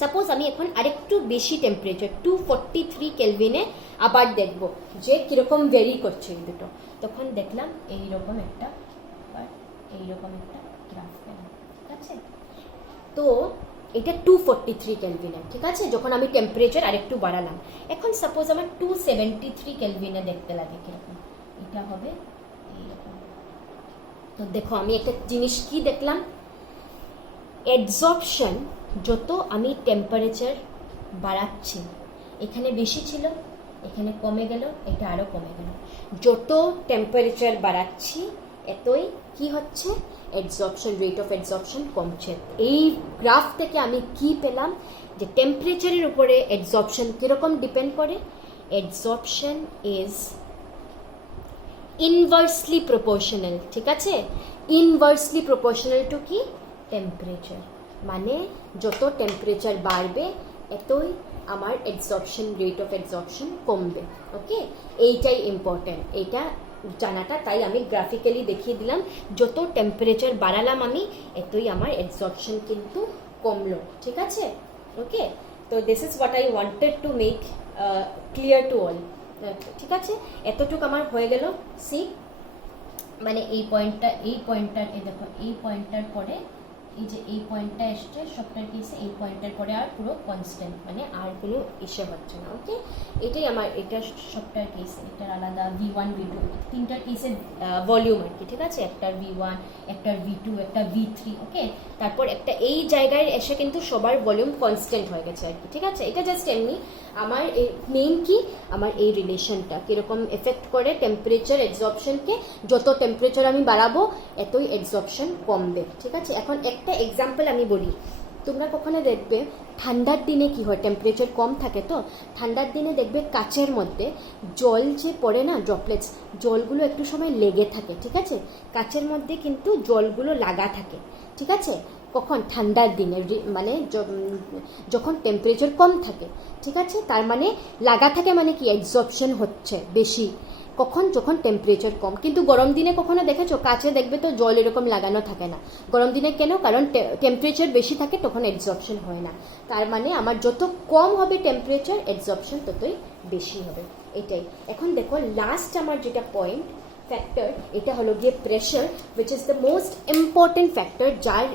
সাপোজ আমি এখন আরেকটু বেশি টেম্পারেচার 243 কেলভিনে আবার দেখব যে কীরকম ভেরি করছে এই দুটো, তখন দেখলাম এইরকম একটা গ্রাফ পেলাম, ঠিক আছে। তো এটা 243 কেলভিনে, ঠিক আছে, যখন আমি টেম্পারেচার আরেকটু বাড়ালাম। এখন সাপোজ আমার 273 কেলভিনে দেখতে লাগে কীরকম, এটা হবে এইরকম। তো দেখো আমি একটা জিনিস কি দেখলাম, অ্যাবজর্পশন যত আমি টেম্পারেচার বাড়াচ্ছি, এখানে বেশি ছিল, এখানে কমে গেল, এটা আরও কমে গেল, যত টেম্পারেচার বাড়াচ্ছি এতই কি হচ্ছে, অ্যাবজর্পশন, রেট অফ অ্যাবজর্পশন কমছে। এই গ্রাফ থেকে আমি কি পেলাম, যে টেম্পারেচারের উপরে অ্যাবজর্পশন কীরকম ডিপেন্ড করে, অ্যাবজর্পশন ইজ ইনভার্সলি প্রপোর্শনাল, ঠিক আছে, ইনভার্সলি প্রপোর্শনাল টু কি টেম্পারেচার, মানে যত টেম্পারেচার বাড়বে এতই আমার অ্যাবজর্পশন, রেট অফ অ্যাবজর্পশন কমবে, ওকে। এইটাই ইম্পর্টেন্ট, এটা জানাটা, তাই আমি গ্রাফিক্যালি দেখিয়ে দিলাম, যত টেম্পারেচার বাড়ালাম আমি এতই আমার অ্যাবজর্পশন কিন্তু কমলো, ঠিক আছে, ওকে। তো this is what I wanted to make clear to all, ঠিক আছে। এতটুকু আমার হয়ে গেল, সি মানে এই পয়েন্টটার এই দেখো এই পয়েন্টটার পরে এই যে এই পয়েন্টটা এসছে সবটার কেসে, এই পয়েন্টের পরে আর পুরো কনস্ট্যান্ট, মানে আর কোনো ইস্যু হচ্ছে না, ওকে। এটাই আমার, এটা সবটার কেসে, এটার আলাদা V1 V2 তিনটার কেসে ভলিউম আর কি, ঠিক আছে, একটার V1, একটার V2, একটা V3, ওকে। তারপর একটা এই জায়গায় এসে কিন্তু সবার ভলিউম কনস্ট্যান্ট হয়ে গেছে আর কি, ঠিক আছে। এটা জাস্ট এমনি আমার মেইন কি, আমার এই রিলেশনটা কীরকম এফেক্ট করে টেম্পারেচার অ্যাবজর্পশনকে, যত টেম্পারেচার আমি বাড়াবো এতই অ্যাবজর্পশন কমবে, ঠিক আছে। এখন একটা এক্সাম্পল আমি বলি, তোমরা কখনো দেখবে ঠান্ডার দিনে কি হয়, টেম্পারেচার কম থাকে, তো ঠান্ডার দিনে দেখবে কাচের মধ্যে জল যে পড়ে না, ড্রপলেটস, জলগুলো একটু সময় লেগে থাকে, ঠিক আছে, কাচের মধ্যে কিন্তু জলগুলো লাগা থাকে, ঠিক আছে, কখন ঠান্ডার দিনে, মানে যখন টেম্পারেচার কম থাকে, ঠিক আছে, তার মানে লাগা থাকে, মানে কি অ্যাবজর্পশন হচ্ছে বেশি, কখন, যখন টেম্পারেচার কম। কিন্তু গরম দিনে কখনো দেখেছো কাছে দেখবে তো জল এরকম লাগানো থাকে না, গরম দিনে কেন, কারণ টেম্পারেচার বেশি থাকে, তখন অ্যাবজর্পশন হয় না, তার মানে আমার যত কম হবে টেম্পারেচার অ্যাবজর্পশন ততই বেশি হবে, এটাই। এখন দেখো লাস্ট আমার যেটা পয়েন্ট ফ্যাক্টর, এটা হলো গিয়ে pressure, which is the most important factor, যার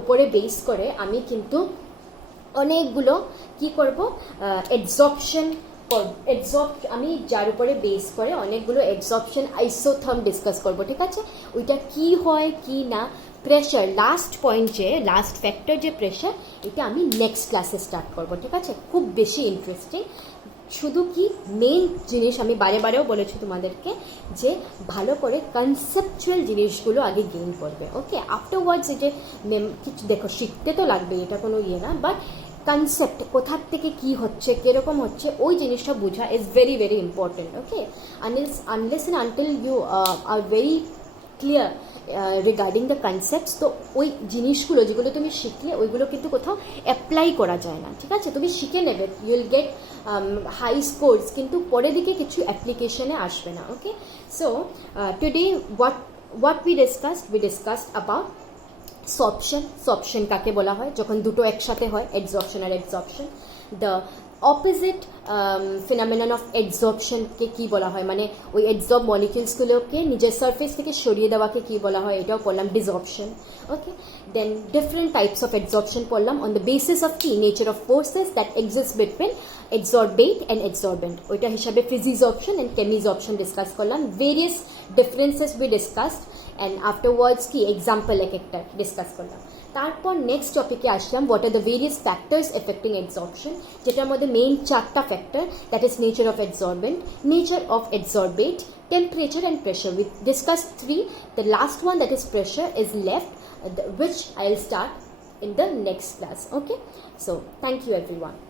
উপরে বেস করে আমি কিন্তু অনেকগুলো কি করব, আমি যার উপরে বেস করে অনেকগুলো অ্যাবজর্পশন আইসোথার্ম ডিসকাস করব, ঠিক আছে। ওইটা কি হয় কি না, প্রেশার লাস্ট পয়েন্ট, যে লাস্ট ফ্যাক্টর যে প্রেশার, এটা আমি নেক্সট ক্লাসে স্টার্ট করব, ঠিক আছে। খুব বেশি ইন্টারেস্টিং, শুধু কি মেইন জিনিস আমি বারে বারেও বলেছি তোমাদেরকে, যে ভালো করে কনসেপচুয়াল জিনিসগুলো আগে গেইন করবে, ওকে। আফটারওয়ার্ডস এই যে কিছু দেখো শিখতে তো লাগবে, এটা কোনো ইয়ে না, বাট কনসেপ্ট কোথার থেকে কি হচ্ছে, কীরকম হচ্ছে, ওই জিনিসটা বোঝা is very very important, okay. Unless and until you are very clear regarding the concepts, তো ওই জিনিসগুলো যেগুলো তুমি শিখলে ওইগুলো কিন্তু কোথাও অ্যাপ্লাই করা যায় না, ঠিক আছে। তুমি শিখে নেবে, you will get high scores, কিন্তু পরের দিকে কিছু অ্যাপ্লিকেশনে আসবে না, okay. So today what we discussed about sorption কাকে বলা হয়, যখন দুটো একসাথে হয়, অ্যাবজর্পশন আর absorption. The opposite phenomenon of অ্যাবজর্পশনকে কি বলা হয়, মানে ওই অ্যাবজর্ব মলিকিউলসগুলোকে নিজের সারফেস থেকে সরিয়ে দেওয়াকে কি বলা হয়, এটাও পড়লাম, desorption, okay. Then different types of absorption পড়লাম অন দ্য বেসিস অফ কি nature of forces that exist between absorbate and absorbent, ওইটা হিসাবে physisorption and chemisorption ডিসকাস করলাম, various differences we discussed, and afterwards কি এক্সাম্পল এক একটা ডিসকাস করলাম। তারপর নেক্সট টপিকে আসলাম what are the various factors affecting absorption, যেটার মধ্যে মেইন 4টা factor, that is nature of absorbent, nature of absorbate, temperature and pressure. We discussed 3. The last one, that is pressure, is left, which I'll start in the next class. Okay, so thank you everyone.